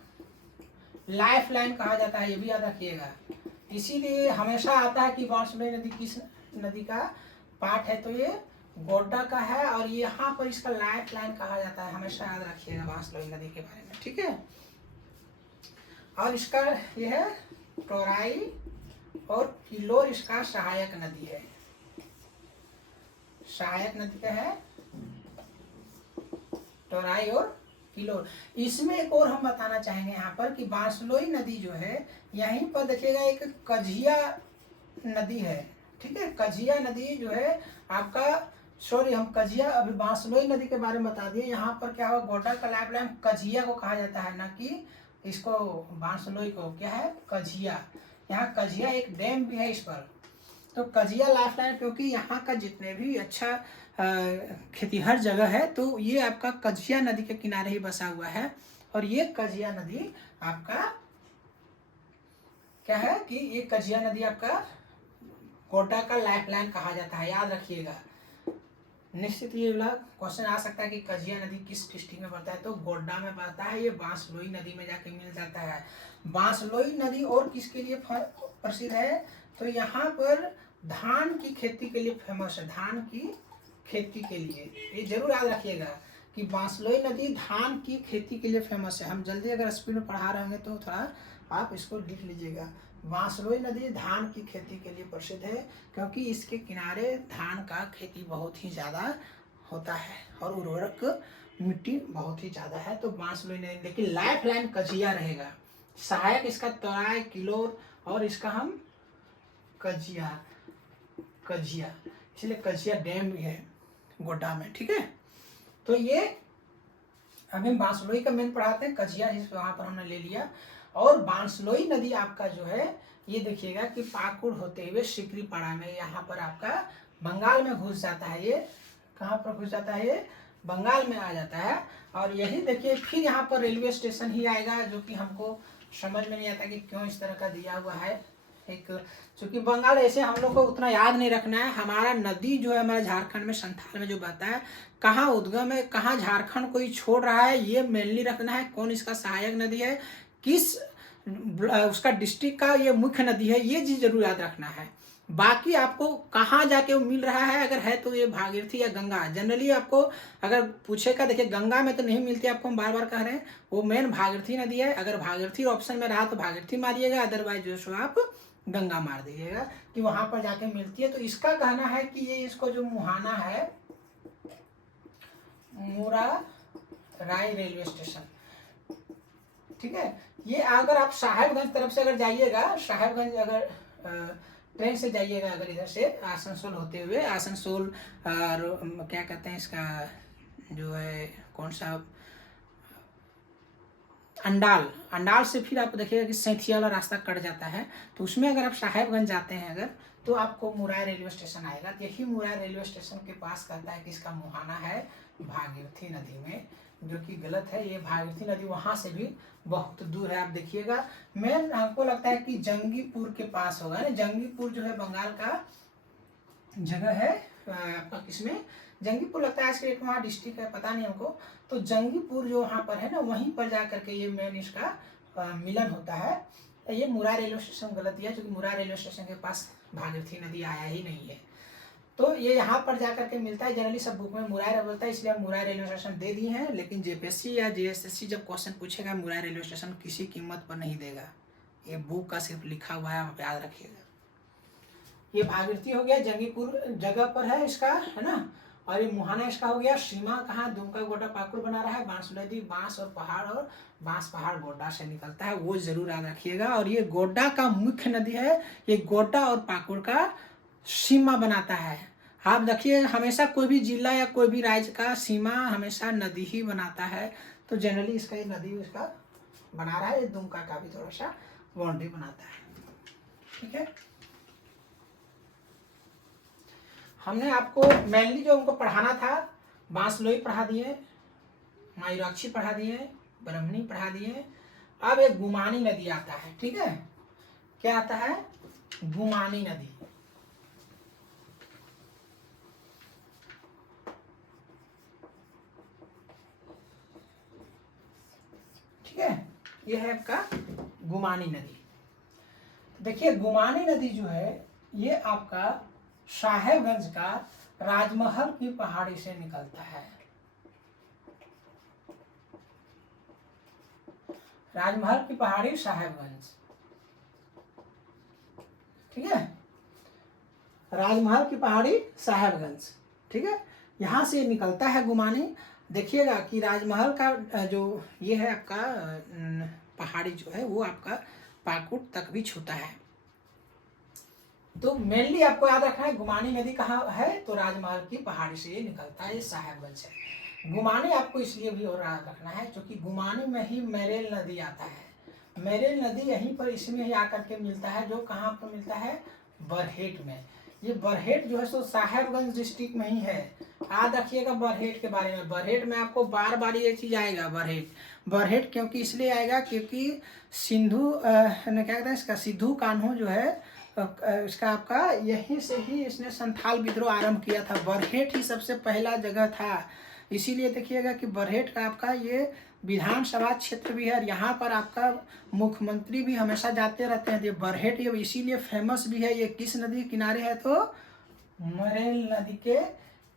लाइफ लाइन कहा जाता है, ये भी याद रखिएगा। इसीलिए हमेशा आता है कि बांसलोई नदी किस नदी का पार्ट है, तो ये गोड्डा का है, और यहाँ पर इसका लाइफ लाइन कहा जाता है, हमेशा याद रखिएगा बांसलोई नदी के बारे में, ठीक है। और इसका ये है टोराई और किलोर, इसका सहायक नदी है, सहायक नदी का है टोराई और किलोर। इसमें एक और हम बताना चाहेंगे यहाँ पर कि बांसलोई नदी जो है, यहीं पर देखिएगा एक कझिया नदी है, ठीक है। कझिया नदी जो है आपका, सॉरी हम कझिया, अभी बांसलोई नदी के बारे में बता दिए। यहाँ पर क्या हुआ, गोड्डा का लाइफ लाइन कझिया को कहा जाता है, ना कि इसको बांसलोई को, क्या है, कझिया। यहाँ कझिया एक डैम भी है इस पर, तो कझिया लाइफ लाइन, क्योंकि यहाँ का जितने भी अच्छा खेतीहर जगह है, तो ये आपका कझिया नदी के किनारे ही बसा हुआ है। और ये कझिया नदी आपका क्या है कि ये कझिया नदी आपका गोड्डा का लाइफ लाइन कहा जाता है, याद रखिएगा। निश्चित ये वाला क्वेश्चन आ सकता है कि कझिया नदी किस डिस्ट्रिक्ट में पड़ता है, तो गोड्डा में पड़ता है। ये बांसलोई नदी में जाके मिल जाता है। बांसलोई नदी और किसके लिए प्रसिद्ध है, तो यहाँ पर धान की खेती के लिए फेमस है, धान की खेती के लिए। ये जरूर याद रखिएगा कि बांसलोई नदी धान की खेती के लिए फेमस है। हम जल्दी अगर स्पीड में पढ़ा रहे होंगे तो थोड़ा आप इसको लिख लीजिएगा। बांसलोई नदी धान की खेती के लिए प्रसिद्ध है, क्योंकि इसके किनारे धान का खेती बहुत ही ज़्यादा होता है और उर्वरक मिट्टी बहुत ही ज़्यादा है। तो बांसलोई नदी, लेकिन लाइफ लाइन कझिया रहेगा, सहायक इसका तराई, किलोर, और इसका हम कझिया। कजिया, इसलिए कजिया डैम भी है गोड्डा में, ठीक है। तो ये अभी बांसलोई का मेन पढ़ाते हैं, कजिया जिस वहाँ पर हमने ले लिया। और बांसलोई नदी आपका जो है ये देखिएगा कि पाकुड़ होते हुए सिकरीपाड़ा में यहाँ पर आपका बंगाल में घुस जाता है। ये कहाँ पर घुस जाता है? ये बंगाल में आ जाता है। और यही देखिए फिर यहाँ पर रेलवे स्टेशन ही आएगा, जो कि हमको समझ में नहीं आता कि क्यों इस तरह का दिया हुआ है। एक चूँकि बंगाल ऐसे हम लोग को उतना याद नहीं रखना है। हमारा नदी जो है हमारे झारखंड में संथाल में जो बहता है, कहाँ उद्गम है, कहाँ झारखंड कोई छोड़ रहा है, ये मेनली रखना है। कौन इसका सहायक नदी है, किस उसका डिस्ट्रिक्ट का ये मुख्य नदी है, ये चीज़ जरूर याद रखना है। बाकी आपको कहाँ जाके वो मिल रहा है, अगर है तो ये भागीरथी या गंगा। जनरली आपको अगर पूछेगा, देखिए गंगा में तो नहीं मिलती आपको, हम बार बार कह रहे हैं, वो मेन भागीरथी नदी है। अगर भागीरथी ऑप्शन में रहा तो भागीरथी मारिएगा, अदरवाइज जो सो आप गंगा मार दीजिएगा कि वहां पर जाके मिलती है। तो इसका कहना है कि ये इसको जो मुहाना है, मुरा राय रेलवे स्टेशन, ठीक है। ये अगर आप साहेबगंज तरफ से अगर जाइएगा, साहेबगंज अगर ट्रेन से जाइएगा, अगर इधर से आसनसोल होते हुए, आसनसोल क्या कहते हैं इसका जो है कौन सा, अंडाल से फिर आप देखिएगा कि सैंथिया वाला रास्ता कट जाता है। तो उसमें अगर आप साहेबगंज जाते हैं अगर, तो आपको मुराय रेलवे स्टेशन आएगा। यही मुराय रेलवे स्टेशन के पास कहता है कि इसका मुहाना है भागीरथी नदी में, जो कि गलत है। ये भागीरथी नदी वहाँ से भी बहुत दूर है। आप देखिएगा, मेन आपको लगता है कि जंगीपुर के पास होगा ना। जंगीपुर जो है बंगाल का जगह है आपका, किसमें, जंगीपुर लगता है। स्टेट वहाँ डिस्ट्रिक्ट है, पता नहीं हमको। तो जंगीपुर जो वहाँ पर है ना, वहीं पर जा करके ये मेन इसका मिलन होता है। ये मुरा रेलवे स्टेशन गलत दिया, क्योंकि मुरा रेलवे स्टेशन के पास भागीरथी नदी आया ही नहीं है। तो ये यहाँ पर जा करके मिलता है। जनरली सब बुक में मुराय बोलता है, इसलिए हम मुराय रेलवे स्टेशन दे दिए हैं। लेकिन जेपीएससी या जेएसएससी जब क्वेश्चन पूछेगा, मुराय रेलवे स्टेशन किसी कीमत पर नहीं देगा। ये बुक का सिर्फ लिखा हुआ है, आप याद रखिएगा। ये भागीरथी हो गया, जंगीपुर जगह पर है इसका, है ना। और ये मुहाना इसका हो गया। सीमा कहाँ, दुमका गोड्डा पाकुड़ बना रहा है। बांस नदी बांस और बांस पहाड़ गोड्डा से निकलता है, वो जरूर याद रखिएगा। और ये गोड्डा का मुख्य नदी है। ये गोड्डा और पाकुड़ का सीमा बनाता है। आप देखिए, हमेशा कोई भी जिला या कोई भी राज्य का सीमा हमेशा नदी ही बनाता है। तो जनरली इसका ये नदी इसका बना रहा है। ये दुमका का भी थोड़ा सा बाउंड्री बनाता है, ठीक है। हमने आपको मेनली जो उनको पढ़ाना था, बांसलोई पढ़ा दिए, मायूराक्षी पढ़ा दिए, ब्रह्मणी पढ़ा दिए। अब एक गुमानी नदी आता है, ठीक है। क्या आता है? गुमानी नदी, ठीक है। ये है आपका गुमानी नदी। देखिए गुमानी नदी जो है ये आपका साहेबगंज का राजमहल की पहाड़ी से निकलता है। राजमहल की पहाड़ी साहेबगंज, ठीक है। राजमहल की पहाड़ी साहेबगंज, ठीक है। यहाँ से निकलता है गुमानी। देखिएगा कि राजमहल का जो ये है आपका पहाड़ी जो है वो आपका पाकुड़ तक भी छूता है। तो मेनली आपको याद रखना है गुमानी नदी कहाँ है, तो राजमहल की पहाड़ी से ये निकलता है, ये साहेबगंज से। गुमानी आपको इसलिए भी और याद रखना है क्योंकि गुमानी में ही मेरेल नदी आता है। मेरेल नदी यहीं पर इसमें ही आकर के मिलता है, जो कहाँ पर मिलता है, बरहेट में। ये बरहेट जो है सो साहेबगंज डिस्ट्रिक्ट में ही है। याद रखिएगा बरहेट के बारे में। बरहेट में आपको बार बार ये चीज आएगा, बरहेट क्योंकि इसलिए आएगा क्योंकि सिंधु क्या कहते हैं इसका, सिद्धू कान्हू जो है इसका आपका यहीं से ही इसने संथाल विद्रोह आरंभ किया था। बरहेट ही सबसे पहला जगह था। इसीलिए देखिएगा कि बरहेट का आपका ये विधानसभा क्षेत्र भी है और यहाँ पर आपका मुख्यमंत्री भी हमेशा जाते रहते हैं। ये बरहेट ये इसीलिए फेमस भी है। ये किस नदी के किनारे है, तो मरेल नदी के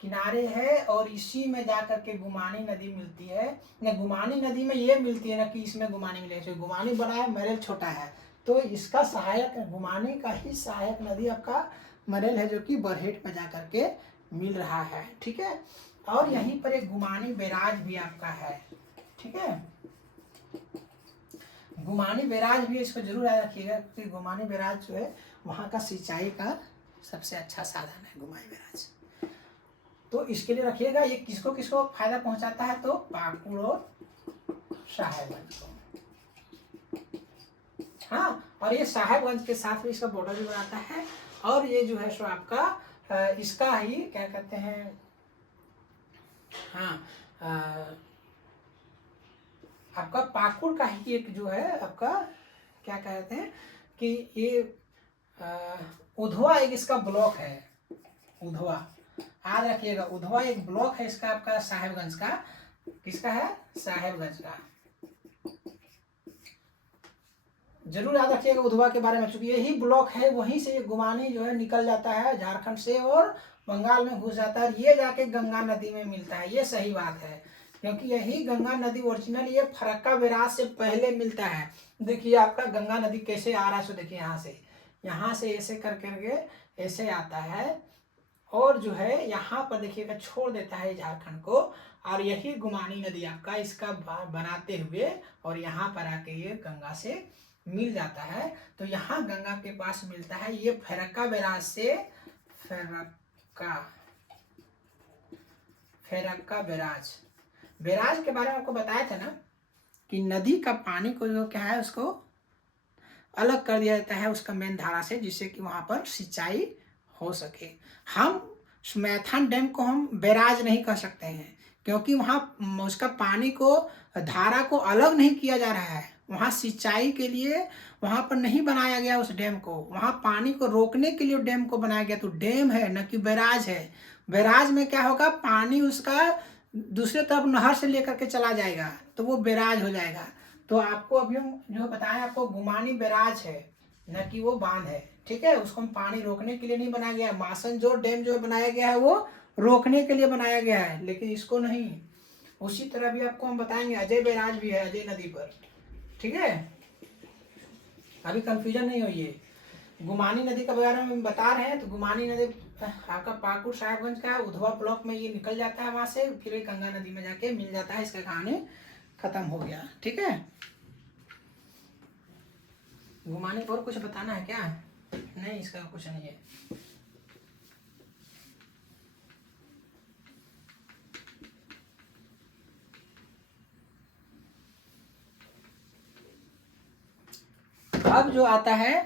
किनारे है। और इसी में जाकर के गुमानी नदी मिलती है। न गुमानी नदी में ये मिलती है ना कि इसमें गुमानी मिलेगी। गुमानी बड़ा है, मरेल छोटा है, तो इसका सहायक गुमानी का ही सहायक नदी आपका मरेल है, जो कि बरहेट में जाकर के मिल रहा है, ठीक है। और यहीं पर एक गुमानी बैराज भी आपका है, ठीक है। गुमानी बैराज भी इसको जरूर याद रखिएगा क्योंकि गुमानी बैराज जो है वहाँ का सिंचाई का सबसे अच्छा साधन है घुमाई बैराज। तो इसके लिए रखिएगा, ये किसको किसको फायदा पहुंचाता है, तो पाकुड़ और साहेबगंज को। हाँ, और ये साहेबगंज के साथ में इसका बॉर्डर भी बनाता है। और ये जो है सो आपका इसका ही क्या कहते हैं, हाँ, आपका पाकुड़ का ही एक जो है आपका क्या कहते हैं कि ये उधवा एक इसका ब्लॉक है, उधवा याद रखिएगा, उधवा एक ब्लॉक है इसका आपका साहेबगंज का। किसका है, साहेबगंज का। जरूर याद रखिएगा उधवा के बारे में, चूंकि यही ब्लॉक है, वहीं से ये गुमानी जो है निकल जाता है झारखंड से और बंगाल में घुस जाता है, ये जाके गंगा नदी में मिलता है। ये सही बात है, क्योंकि यही गंगा नदी ओरिजिनल ये फरक्का बैराज से पहले मिलता है। देखिए आपका गंगा नदी कैसे आ रहा है, सो देखिए यहाँ से ऐसे कर करके ऐसे आता है और जो है यहाँ पर देखिएगा छोड़ देता है झारखंड को, और यही गुमानी नदी आपका इसका बनाते हुए और यहाँ पर आके ये गंगा से मिल जाता है। तो यहाँ गंगा के पास मिलता है ये फरक्का बैराज से, फरक्का बैराज के बारे में आपको बताया था ना कि नदी का पानी को जो क्या है उसको अलग कर दिया जाता है उसका मेन धारा से, जिससे कि वहाँ पर सिंचाई हो सके। हम मैथन डैम को हम बैराज नहीं कह सकते हैं, क्योंकि वहाँ उसका पानी को धारा को अलग नहीं किया जा रहा है, वहाँ सिंचाई के लिए वहाँ पर नहीं बनाया गया उस डैम को, वहाँ पानी को रोकने के लिए डैम को बनाया गया। तो डैम है न कि बैराज है। बैराज में क्या होगा, पानी उसका दूसरे तरफ नहर से लेकर के चला जाएगा तो वो बैराज हो जाएगा। तो आपको अभी हम जो बताएं आपको गुमानी बैराज है, न कि वो बांध है, ठीक है। उसको हम पानी रोकने के लिए नहीं बनाया गया है। मासनजोर डैम जो बनाया गया है वो रोकने के लिए बनाया गया है, लेकिन इसको नहीं। उसी तरह भी आपको हम बताएंगे अजय बैराज भी है अजय नदी पर, ठीक है। अभी कंफ्यूजन नहीं होइए, गुमानी नदी के बारे में बता रहे हैं। तो गुमानी नदी आपका पाकुड़ साहेबगंज का उधवा ब्लॉक में ये निकल जाता है, वहां से फिर गंगा नदी में जाके मिल जाता है। इसका कहानी खत्म हो गया, ठीक है। गुमानी को और कुछ बताना है क्या? नहीं, इसका कुछ नहीं है। अब जो आता है,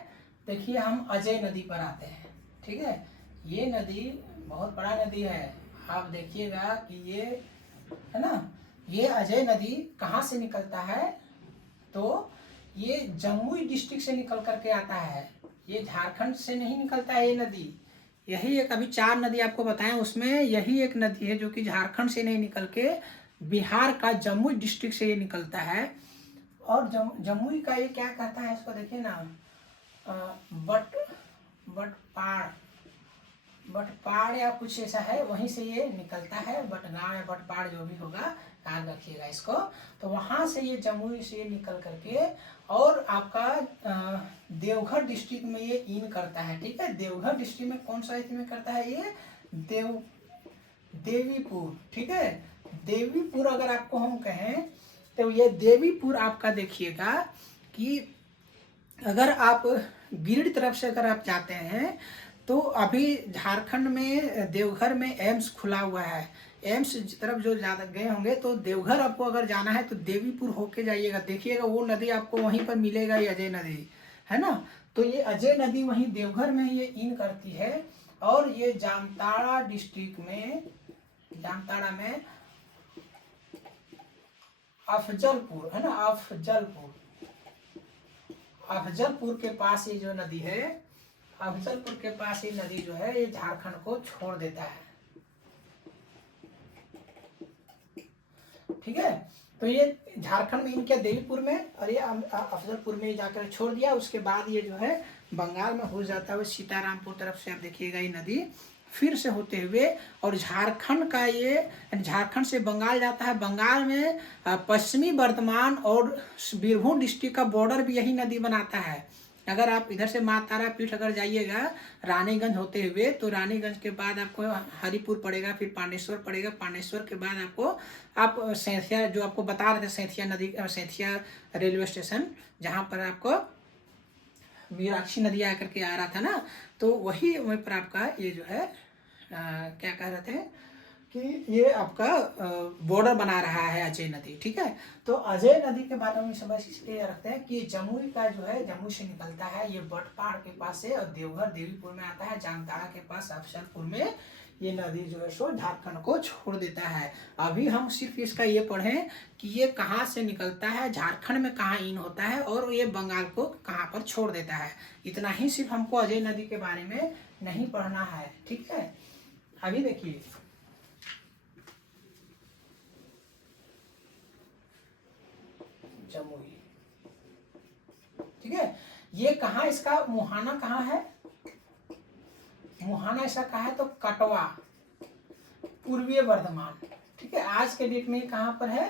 देखिए हम अजय नदी पर आते हैं, ठीक है। ये नदी बहुत बड़ा नदी है। आप देखिएगा कि ये है ना, ये अजय नदी कहाँ से निकलता है, तो ये जमुई डिस्ट्रिक्ट से निकल करके आता है। ये झारखंड से नहीं निकलता है ये नदी। यही एक, अभी 4 नदी आपको बताएं, उसमें यही एक नदी है जो कि झारखंड से नहीं निकल के बिहार का जमुई डिस्ट्रिक्ट से ये निकलता है। और जमुई का ये क्या कहता है, इसको देखिए ना, बटपाड़ या कुछ ऐसा है, वहीं से ये निकलता है। बटगांव या बटपाड़ जो भी होगा, याद रखिएगा इसको। तो वहां से ये जमुई से निकल करके और आपका देवघर डिस्ट्रिक्ट में ये इन करता है, ठीक है। देवघर डिस्ट्रिक्ट में कौन सा में करता है ये, देवीपुर, ठीक है। देवीपुर अगर आपको हम कहें तो ये देवीपुर आपका देखिएगा कि अगर आप गिरिडीह तरफ से अगर आप जाते हैं तो अभी झारखंड में देवघर में एम्स खुला हुआ है। एम्स तरफ जो ज़्यादा गए होंगे तो देवघर आपको अगर जाना है तो देवीपुर होके जाइएगा, देखिएगा वो नदी आपको वहीं पर मिलेगा, ये अजय नदी है ना। तो ये अजय नदी वहीं देवघर में ये इन करती है। और ये जामताड़ा डिस्ट्रिक्ट में, जामताड़ा में अफजलपुर है ना, अफजलपुर के पास ये जो नदी है, अफजलपुर के पास ये नदी जो है ये झारखंड को छोड़ देता है, ठीक है। तो ये झारखंड में इनके देवीपुर में और ये अफजलपुर में जाकर छोड़ दिया। उसके बाद ये जो है बंगाल में घुस जाता है सीतारामपुर तरफ से। आप देखिएगा ये नदी फिर से होते हुए और झारखंड का ये, झारखंड से बंगाल जाता है। बंगाल में पश्चिमी बर्धमान और बीरभूम डिस्ट्रिक्ट का बॉर्डर भी यही नदी बनाता है। अगर आप इधर से माँ तारापीठ अगर जाइएगा रानीगंज होते हुए, तो रानीगंज के बाद आपको हरिपुर पड़ेगा, फिर पांडेश्वर पड़ेगा, पांडेश्वर के बाद आपको आप सैंथिया, जो आपको बता रहे थे सैंथिया नदी, सैंथिया रेलवे स्टेशन, जहाँ पर आपको मीनाक्षी नदी आकर के आ रहा था ना, तो वही वहीं पर आपका ये जो है क्या कह रहे थे कि ये आपका बॉर्डर बना रहा है अजय नदी। ठीक है, तो अजय नदी के बारे में समझ इसलिए रखते हैं कि जमुई का जो है, जमुई से निकलता है, ये बटपहाड़ के पास से और देवघर देवीपुर में आता है, जामताड़ा के पास अफसलपुर में ये नदी जो है सो झारखंड को छोड़ देता है। अभी हम सिर्फ इसका ये पढ़ें कि ये कहाँ से निकलता है, झारखंड में कहाँ इन होता है और ये बंगाल को कहाँ पर छोड़ देता है। इतना ही सिर्फ हमको अजय नदी के बारे में नहीं पढ़ना है। ठीक है, अभी देखिए जमुई। ठीक है, ये कहाँ, इसका मुहाना कहाँ है, मुहाना इसका कहाँ है तो कटवा, पूर्वीय बर्धमान। ठीक है, आज के डेट में कहाँ पर है,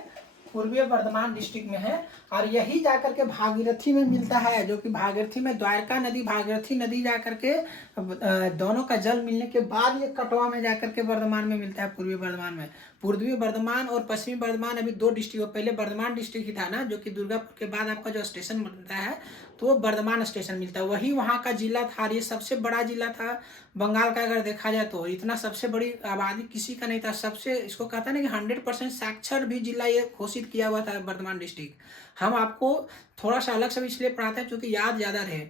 पूर्वीय बर्धमान डिस्ट्रिक्ट में है। और यही जाकर के भागीरथी में मिलता है, जो कि भागीरथी में द्वारका नदी भागीरथी नदी जाकर के दोनों का जल मिलने के बाद ये कटवा में जाकर के बर्धमान में मिलता है, पूर्वी बर्धमान में। पूर्वी बर्धमान और पश्चिमी बर्धमान अभी दो डिस्ट्रिक्ट, पहले बर्धमान डिस्ट्रिक्ट ही था ना, जो कि दुर्गापुर के बाद आपका जो स्टेशन बनता है तो वो बर्धमान स्टेशन मिलता है, वही वहाँ का जिला था। ये सबसे बड़ा जिला था बंगाल का, अगर देखा जाए तो इतना सबसे बड़ी आबादी किसी का नहीं था। सबसे इसको कहता है ना कि 100% साक्षर भी जिला ये घोषित किया हुआ था बर्धमान डिस्ट्रिक्ट। हम आपको थोड़ा सा अलग से इसलिए पढ़ाते हैं क्योंकि याद ज़्यादा रहे।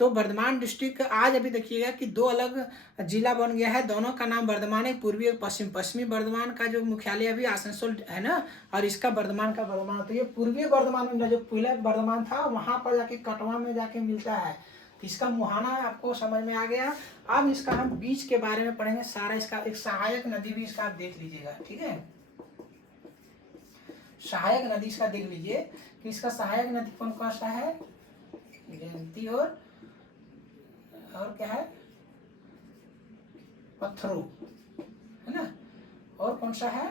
तो बर्धमान डिस्ट्रिक्ट आज अभी देखिएगा कि दो अलग जिला बन गया है, दोनों का नाम बर्धमान है, पूर्वी और पश्चिम। पश्चिमी बर्धमान का जो मुख्यालय अभी आसनसोल है ना, और इसका बर्धमान का बर्धमान। तो ये पूर्वी बर्धमान में जो पहले बर्धमान था वहाँ पर जाके कटवा में जाके मिलता है। तो इसका मुहाना आपको समझ में आ गया। अब इसका हम बीच के बारे में पढ़ेंगे सारा। इसका एक सहायक नदी भी इसका आप देख लीजिएगा। ठीक है, सहायक नदी इसका देख लीजिए कि इसका सहायक नदी कौन कौन सा है, जयंती और क्या है, पत्थरू है ना, और कौन सा है,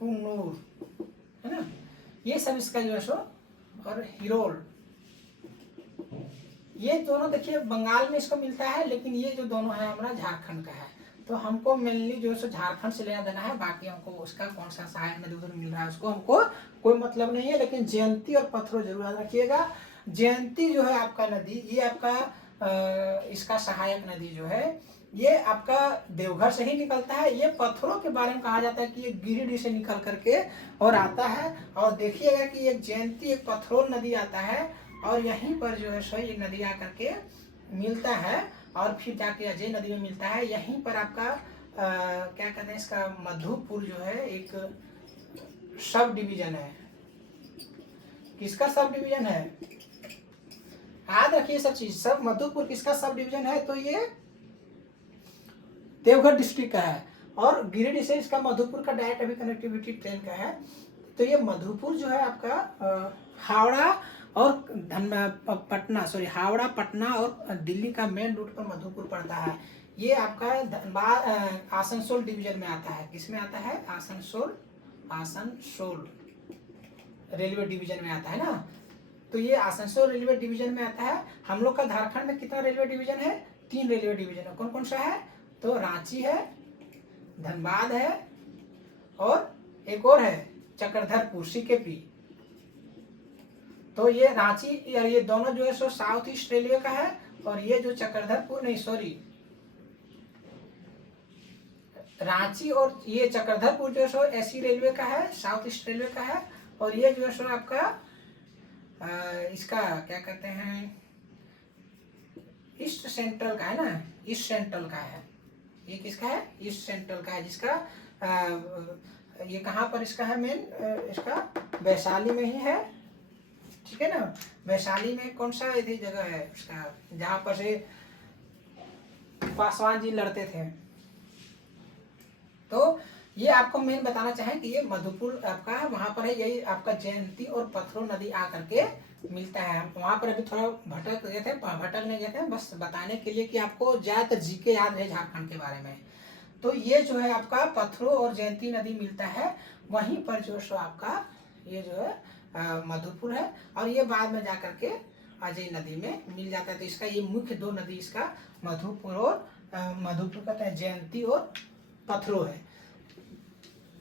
कुन्नूर है ना, ये सब इसका जो है सो, और हिरोल। ये दोनों देखिए बंगाल में इसको मिलता है, लेकिन ये जो दोनों है हमारा झारखंड का है। तो हमको मेनली जो है सो झारखंड से लेना देना है, बाकी हमको उसका कौन सा सहायक नदी उधर मिल रहा है उसको हमको कोई मतलब नहीं है। लेकिन जयंती और पत्थरो जरूर याद रखिएगा। जयंती जो है आपका नदी, ये आपका इसका सहायक नदी जो है ये आपका देवघर से ही निकलता है। ये पत्थरों के बारे में कहा जाता है कि ये गिरिडीह से निकल करके और आता है। और देखिएगा कि एक जयंती एक पत्थरों नदी आता है और यहीं पर जो है सो ये नदी आकर के मिलता है और फिर जाके अजय नदी में मिलता है। यहीं पर आपका क्या कहते हैं, इसका मधुपुर जो है एक सब डिवीजन है। किसका सब डिवीजन है, याद रखिए सब चीज। सब मधुपुर किसका सब डिवीजन है, तो ये देवघर डिस्ट्रिक्ट का है। और गिरिडीह से इसका मधुपुर का डायरेक्ट अभी कनेक्टिविटी ट्रेन का है। तो ये मधुपुर जो है आपका हावड़ा और पटना, सॉरी हावड़ा, पटना और दिल्ली का मेन रूट पर मधुपुर पड़ता है। ये आपका धनबाद आसनसोल डिवीजन में आता है। किस में आता है, आसनसोल रेलवे डिवीजन में आता है ना। तो ये आसनसोल रेलवे डिवीजन में आता है। हम लोग का झारखंड में कितना रेलवे डिवीजन है, 3 रेलवे डिवीजन है। कौन कौन सा है, तो रांची है, धनबाद है और एक और है चक्रधरपुर, CKP। तो ये रांची और ये दोनों जो है सो साउथ ईस्ट रेलवे का है। और ये जो चक्रधरपुर, नहीं सॉरी, रांची और ये चक्रधरपुर जो है सो SC रेलवे का है, साउथ ईस्ट रेलवे का है। और ये जो है सो आपका इसका क्या कहते हैं, ईस्ट सेंट्रल का है ना, ईस्ट सेंट्रल का है। ये किसका है, ईस्ट सेंट्रल का है, जिसका ये कहाँ पर इसका है मेन, इसका वैशाली में ही है। ठीक है ना, वैशाली में कौन सा इधर जगह है उसका, जहाँ पर से पासवान जी लड़ते थे। तो ये आपको मेन बताना चाहें कि ये मधुपुर आपका वहाँ पर है। यही आपका जयंती और पत्थरों नदी आ करके मिलता है। वहाँ पर अभी थोड़ा भटक नहीं गए थे, बस बताने के लिए कि आपको ज़्यादातर जीके याद रहे झारखंड के बारे में। तो ये जो है आपका पत्थरों और जयंती नदी मिलता है, वहीं पर जो सो आपका ये जो है मधुपुर है। और ये बाद में जा करके अजय नदी में मिल जाता है। तो इसका ये मुख्य 2 नदी इसका मधुपुर और मधुपुर कहते हैं, जयंती और पत्थरों है।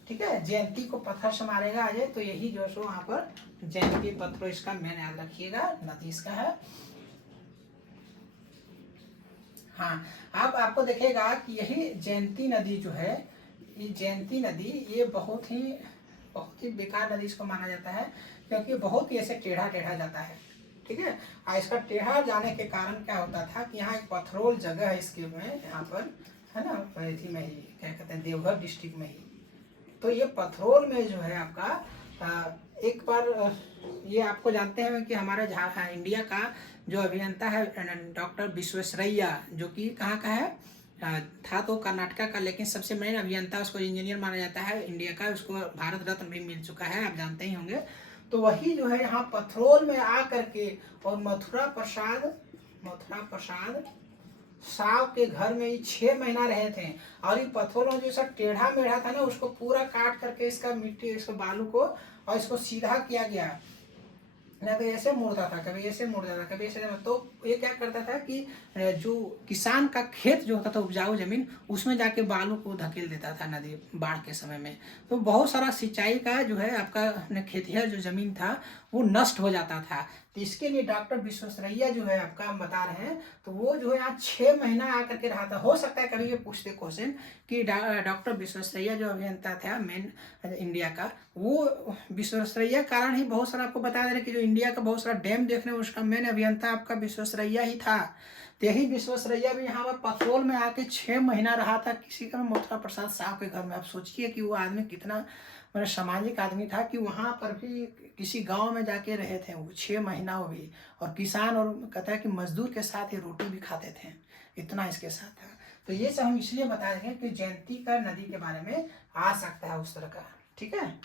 ठीक। ठीक है। जयंती को पत्थर से मारेगा अजय, तो यही जो सो वहाँ पर जयंती पत्थर इसका मेन याद रखिएगा, नदी इसका है। हाँ, अब आपको देखेगा कि यही जयंती नदी जो है, ये जयंती नदी ये बहुत ही बेकार नदी इसको माना जाता है, क्योंकि बहुत ही ऐसे टेढ़ा टेढ़ा जाता है, ठीक है। और इसका टेढ़ा जाने के कारण क्या होता था कि यहाँ एक पथरोल जगह है इसके में, यहाँ पर है ना, इसी में ही क्या कहते हैं, देवघर डिस्ट्रिक्ट में ही। तो ये पथरोल में जो है आपका एक बार ये आपको जानते हैं कि हमारा इंडिया का जो अभियंता है डॉक्टर विश्वेश्वरैया, जो कि कहाँ का है, था तो कर्नाटका का, लेकिन सबसे मेन अभियंता, उसको इंजीनियर माना जाता है इंडिया का, उसको भारत रत्न भी मिल चुका है, आप जानते ही होंगे। तो वही जो है यहाँ पथरोल में आ करके और मथुरा प्रसाद साव के घर में ये 6 महीना रहे थे। और ये पत्थरों जो सब टेढ़ा मेढ़ा था ना, उसको पूरा काट करके इसका मिट्टी, इसको बालू को और इसको सीधा किया गया। ना तो ऐसे मुड़ता था, कभी ऐसे मुड़ता था, कभी ऐसे। तो ये क्या करता था कि जो किसान का खेत जो होता था, उपजाऊ जमीन, उसमें जाके बालू को धकेल देता था नदी बाढ़ के समय में। तो बहुत सारा सिंचाई का जो है आपका खेतिहर जो जमीन था वो नष्ट हो जाता था। तो इसके लिए डॉक्टर विश्वेश्वरैया जो है आपका हम बता रहे हैं, तो वो जो है यहाँ 6 महीना आकर के रहा था। हो सकता है कभी ये पूछते क्वेश्चन कि डॉक्टर विश्वेश्वरैया जो अभियंता था मेन इंडिया का, वो विश्वेश्वरैया कारण ही बहुत सारा आपको बता दे रहे कि जो इंडिया का बहुत सारा डैम देखने में उसका मेन अभियंता आपका विश्वेश्वरैया ही था। तो यही विश्वेश्वरैया भी यहाँ पर पथरोल में आके 6 महीना रहा था किसी का, मथुरा प्रसाद साहब के घर में। आप सोचिए कि वो आदमी कितना मतलब सामाजिक आदमी था कि वहाँ पर भी किसी गांव में जाके रहे थे वो 6 महीना वो भी, और किसान और कहता है कि मजदूर के साथ ही रोटी भी खाते थे, इतना इसके साथ था। तो ये सब हम इसलिए बता रहे हैं कि जयंती का नदी के बारे में आ सकता है उस तरह का, ठीक है।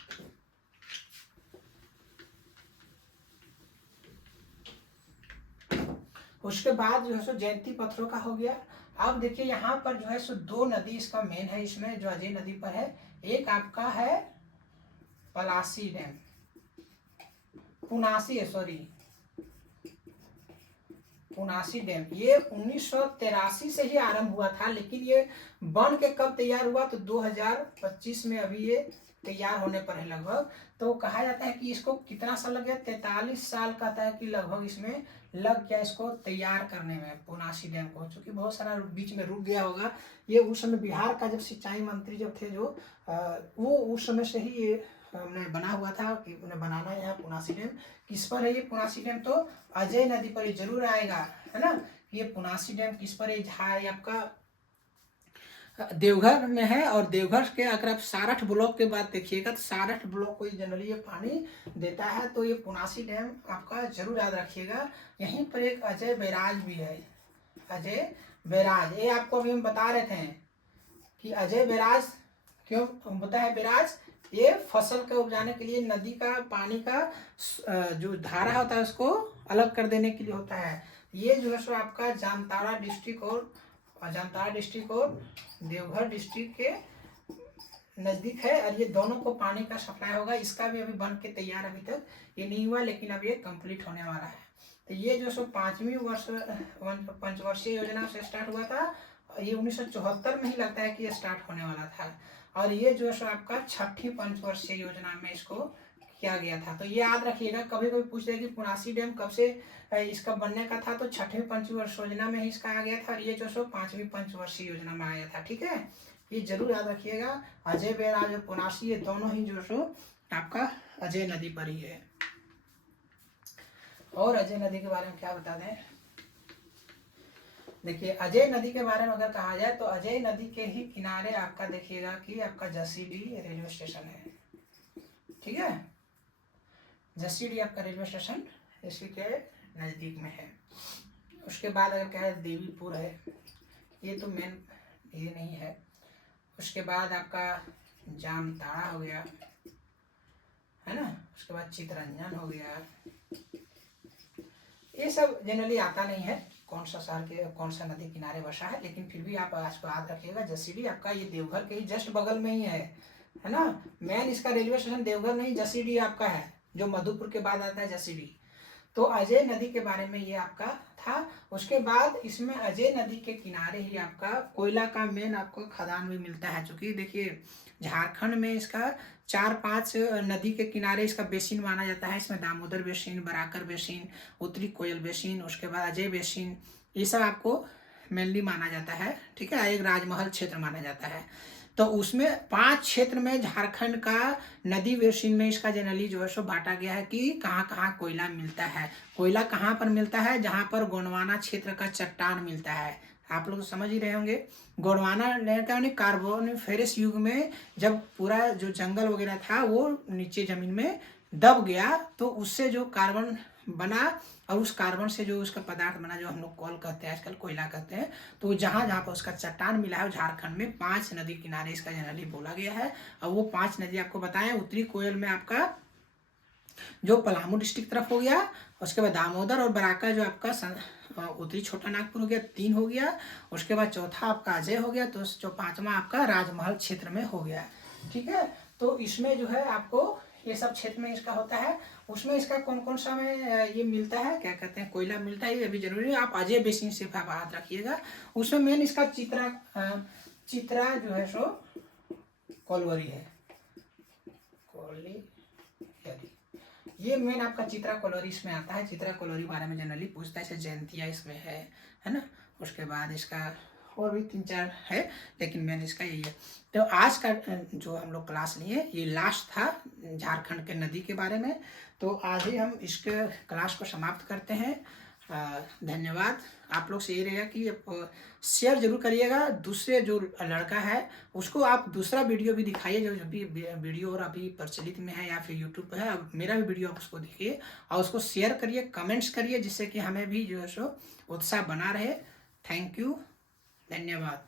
उसके बाद जो है सो जयंती पत्थरों का हो गया। अब देखिए यहाँ पर जो है सो 2 नदी इसका मेन है, इसमें जो अजय नदी पर है, एक आपका है पलासी डैम, पुनासी डैम। ये 1983 से ही आरंभ हुआ था, लेकिन ये बन के कब तैयार हुआ, तो 2025 में अभी ये तैयार होने पर है लगभग। तो कहा जाता है कि इसको कितना साल लग गया, 43 साल कहता है कि लगभग इसमें लग गया इसको तैयार करने में, पुनासी डैम को, चूंकि बहुत सारा बीच में रुक गया होगा। ये उस समय बिहार का जब सिंचाई मंत्री जब थे जो वो उस समय से ही ये हमने बना हुआ था कि उन्हें बनाना है पुनासी डैम। किस पर है ये पुनासी डैम, तो अजय नदी पर ये जरूर आएगा, है ना। ये पुनासी डैम किस पर है, आपका देवघर में है। और देवघर के अगर आप सारठ ब्लॉक के बाद देखिएगा, तो सारठ ब्लॉक को जनरली ये पानी देता है। तो ये पुनासी डैम आपका जरूर याद रखिएगा। यहीं पर एक अजय बैराज भी है, अजय बैराज। ये आपको अभी हम बता रहे थे कि अजय बैराज क्यों होता है बैराज, ये फसल के उपजाने के लिए नदी का पानी का जो धारा होता है उसको अलग कर देने के लिए होता है। ये जो है सो आपका जामताड़ा डिस्ट्रिक्ट और देवघर डिस्ट्रिक्ट के नज़दीक है, और ये दोनों को पानी का सप्लाई होगा। इसका भी अभी बन के तैयार अभी तक ये नहीं हुआ, लेकिन अब ये कंप्लीट होने वाला है। तो ये जो सो 5वीं पंचवर्षीय योजना से स्टार्ट हुआ था, ये 1974 में ही लगता है कि ये स्टार्ट होने वाला था। और ये जो सो आपका 6ठी पंचवर्षीय योजना में इसको किया गया था। तो ये याद रखिएगा, कभी कभी पूछ रहे कि पुनासी डैम कब से इसका बनने का था, तो 6ठी पंचवर्षीय योजना में ही इसका आ गया था, और ये जो सो 5वीं पंचवर्षीय योजना में आया था, ठीक है। ये जरूर याद रखिएगा। अजय बैराज और पुनासी ये दोनों ही जो सो आपका अजय नदी पर ही है। और अजय नदी के बारे में क्या बता दें, देखिए अजय नदी के बारे में अगर कहा जाए तो अजय नदी के ही किनारे आपका देखिएगा कि आपका जसीडीह रेलवे स्टेशन है, ठीक है। जसीडीह आपका रेलवे स्टेशन इसी के नज़दीक में है। उसके बाद अगर कहे देवीपुर है, ये तो मेन ये नहीं है। उसके बाद आपका जामताड़ा हो गया, है ना। उसके बाद चितरंजन हो गया। ये सब जनरली आता नहीं है कौन सा शहर के कौन सा नदी किनारे बसा है, लेकिन फिर भी आप इसको याद रखिएगा। जसीडीह आपका ये देवघर के ही जस्ट बगल में ही है ना। मेन इसका रेलवे स्टेशन देवघर नहीं, जसीडीह आपका है, जो मधुपुर के बाद आता है जसीडीह। तो अजय नदी के बारे में ये आपका था। उसके बाद इसमें अजय नदी के किनारे ही आपका कोयला का मेन आपको खदान भी मिलता है। चूँकि देखिए झारखंड में इसका 4-5 नदी के किनारे इसका बेसिन माना जाता है। इसमें दामोदर बेसिन, बराकर बेसिन, उत्तरी कोयल बेसिन, उसके बाद अजय बेसिन, ये सब आपको मेनली माना जाता है। ठीक है, एक राजमहल क्षेत्र माना जाता है। तो उसमें 5 क्षेत्र में झारखंड का नदी बेसिन में इसका जनरली जो है सो बांटा गया है कि कहाँ कहाँ कोयला मिलता है। कोयला कहाँ पर मिलता है? जहाँ पर गोंडवाना क्षेत्र का चट्टान मिलता है। आप लोग तो समझ ही रहे होंगे। गोंडवाना यानी कार्बोनिफेरस युग में जब पूरा जो जंगल वगैरह था वो नीचे जमीन में दब गया, तो उससे जो कार्बन बना और उस कार्बन से जो उसका पदार्थ बना, जो हम लोग कॉल कहते हैं आजकल, कोयला कहते हैं। तो जहाँ जहाँ पर उसका चट्टान मिला है झारखंड में 5 नदी किनारे इसका जनरली बोला गया है। और वो 5 नदी आपको बताएं, उत्तरी कोयल में आपका जो पलामू डिस्ट्रिक्ट तरफ हो गया, उसके बाद दामोदर और बराका जो आपका उत्तरी छोटा नागपुर हो गया, 3 हो गया। उसके बाद चौथा आपका अजय हो गया, तो जो 5वां आपका राजमहल क्षेत्र में हो गया। ठीक है, तो इसमें जो है आपको ये सब क्षेत्र में इसका होता है। उसमें इसका कौन कौन सा में ये मिलता है, क्या कहते हैं, कोयला मिलता है, ये भी जरूरी है। आप अजय बेसिन से आप याद रखिएगा। उसमें मेन इसका चित्रा जो है सो कोलवरी है, ये मेन आपका चित्रा कोलोरी इसमें आता है। चित्रा कोलोरी बारे में जनरली पूछता है, जैसे जयंतिया इसमें है ना। उसके बाद इसका और भी 3-4 है, लेकिन मेन इसका यही है। तो आज का जो हम लोग क्लास लिए ये लास्ट था झारखंड के नदी के बारे में। तो आज ही हम इसके क्लास को समाप्त करते हैं। धन्यवाद। आप लोग से ये रहेगा कि शेयर जरूर करिएगा। दूसरे जो लड़का है उसको आप दूसरा वीडियो भी दिखाइए, जो भी वीडियो और अभी प्रचलित में है या फिर यूट्यूब पर है, अब मेरा भी वीडियो आप उसको देखिए और उसको शेयर करिए, कमेंट्स करिए, जिससे कि हमें भी जो है सो उत्साह बना रहे। थैंक यू, धन्यवाद।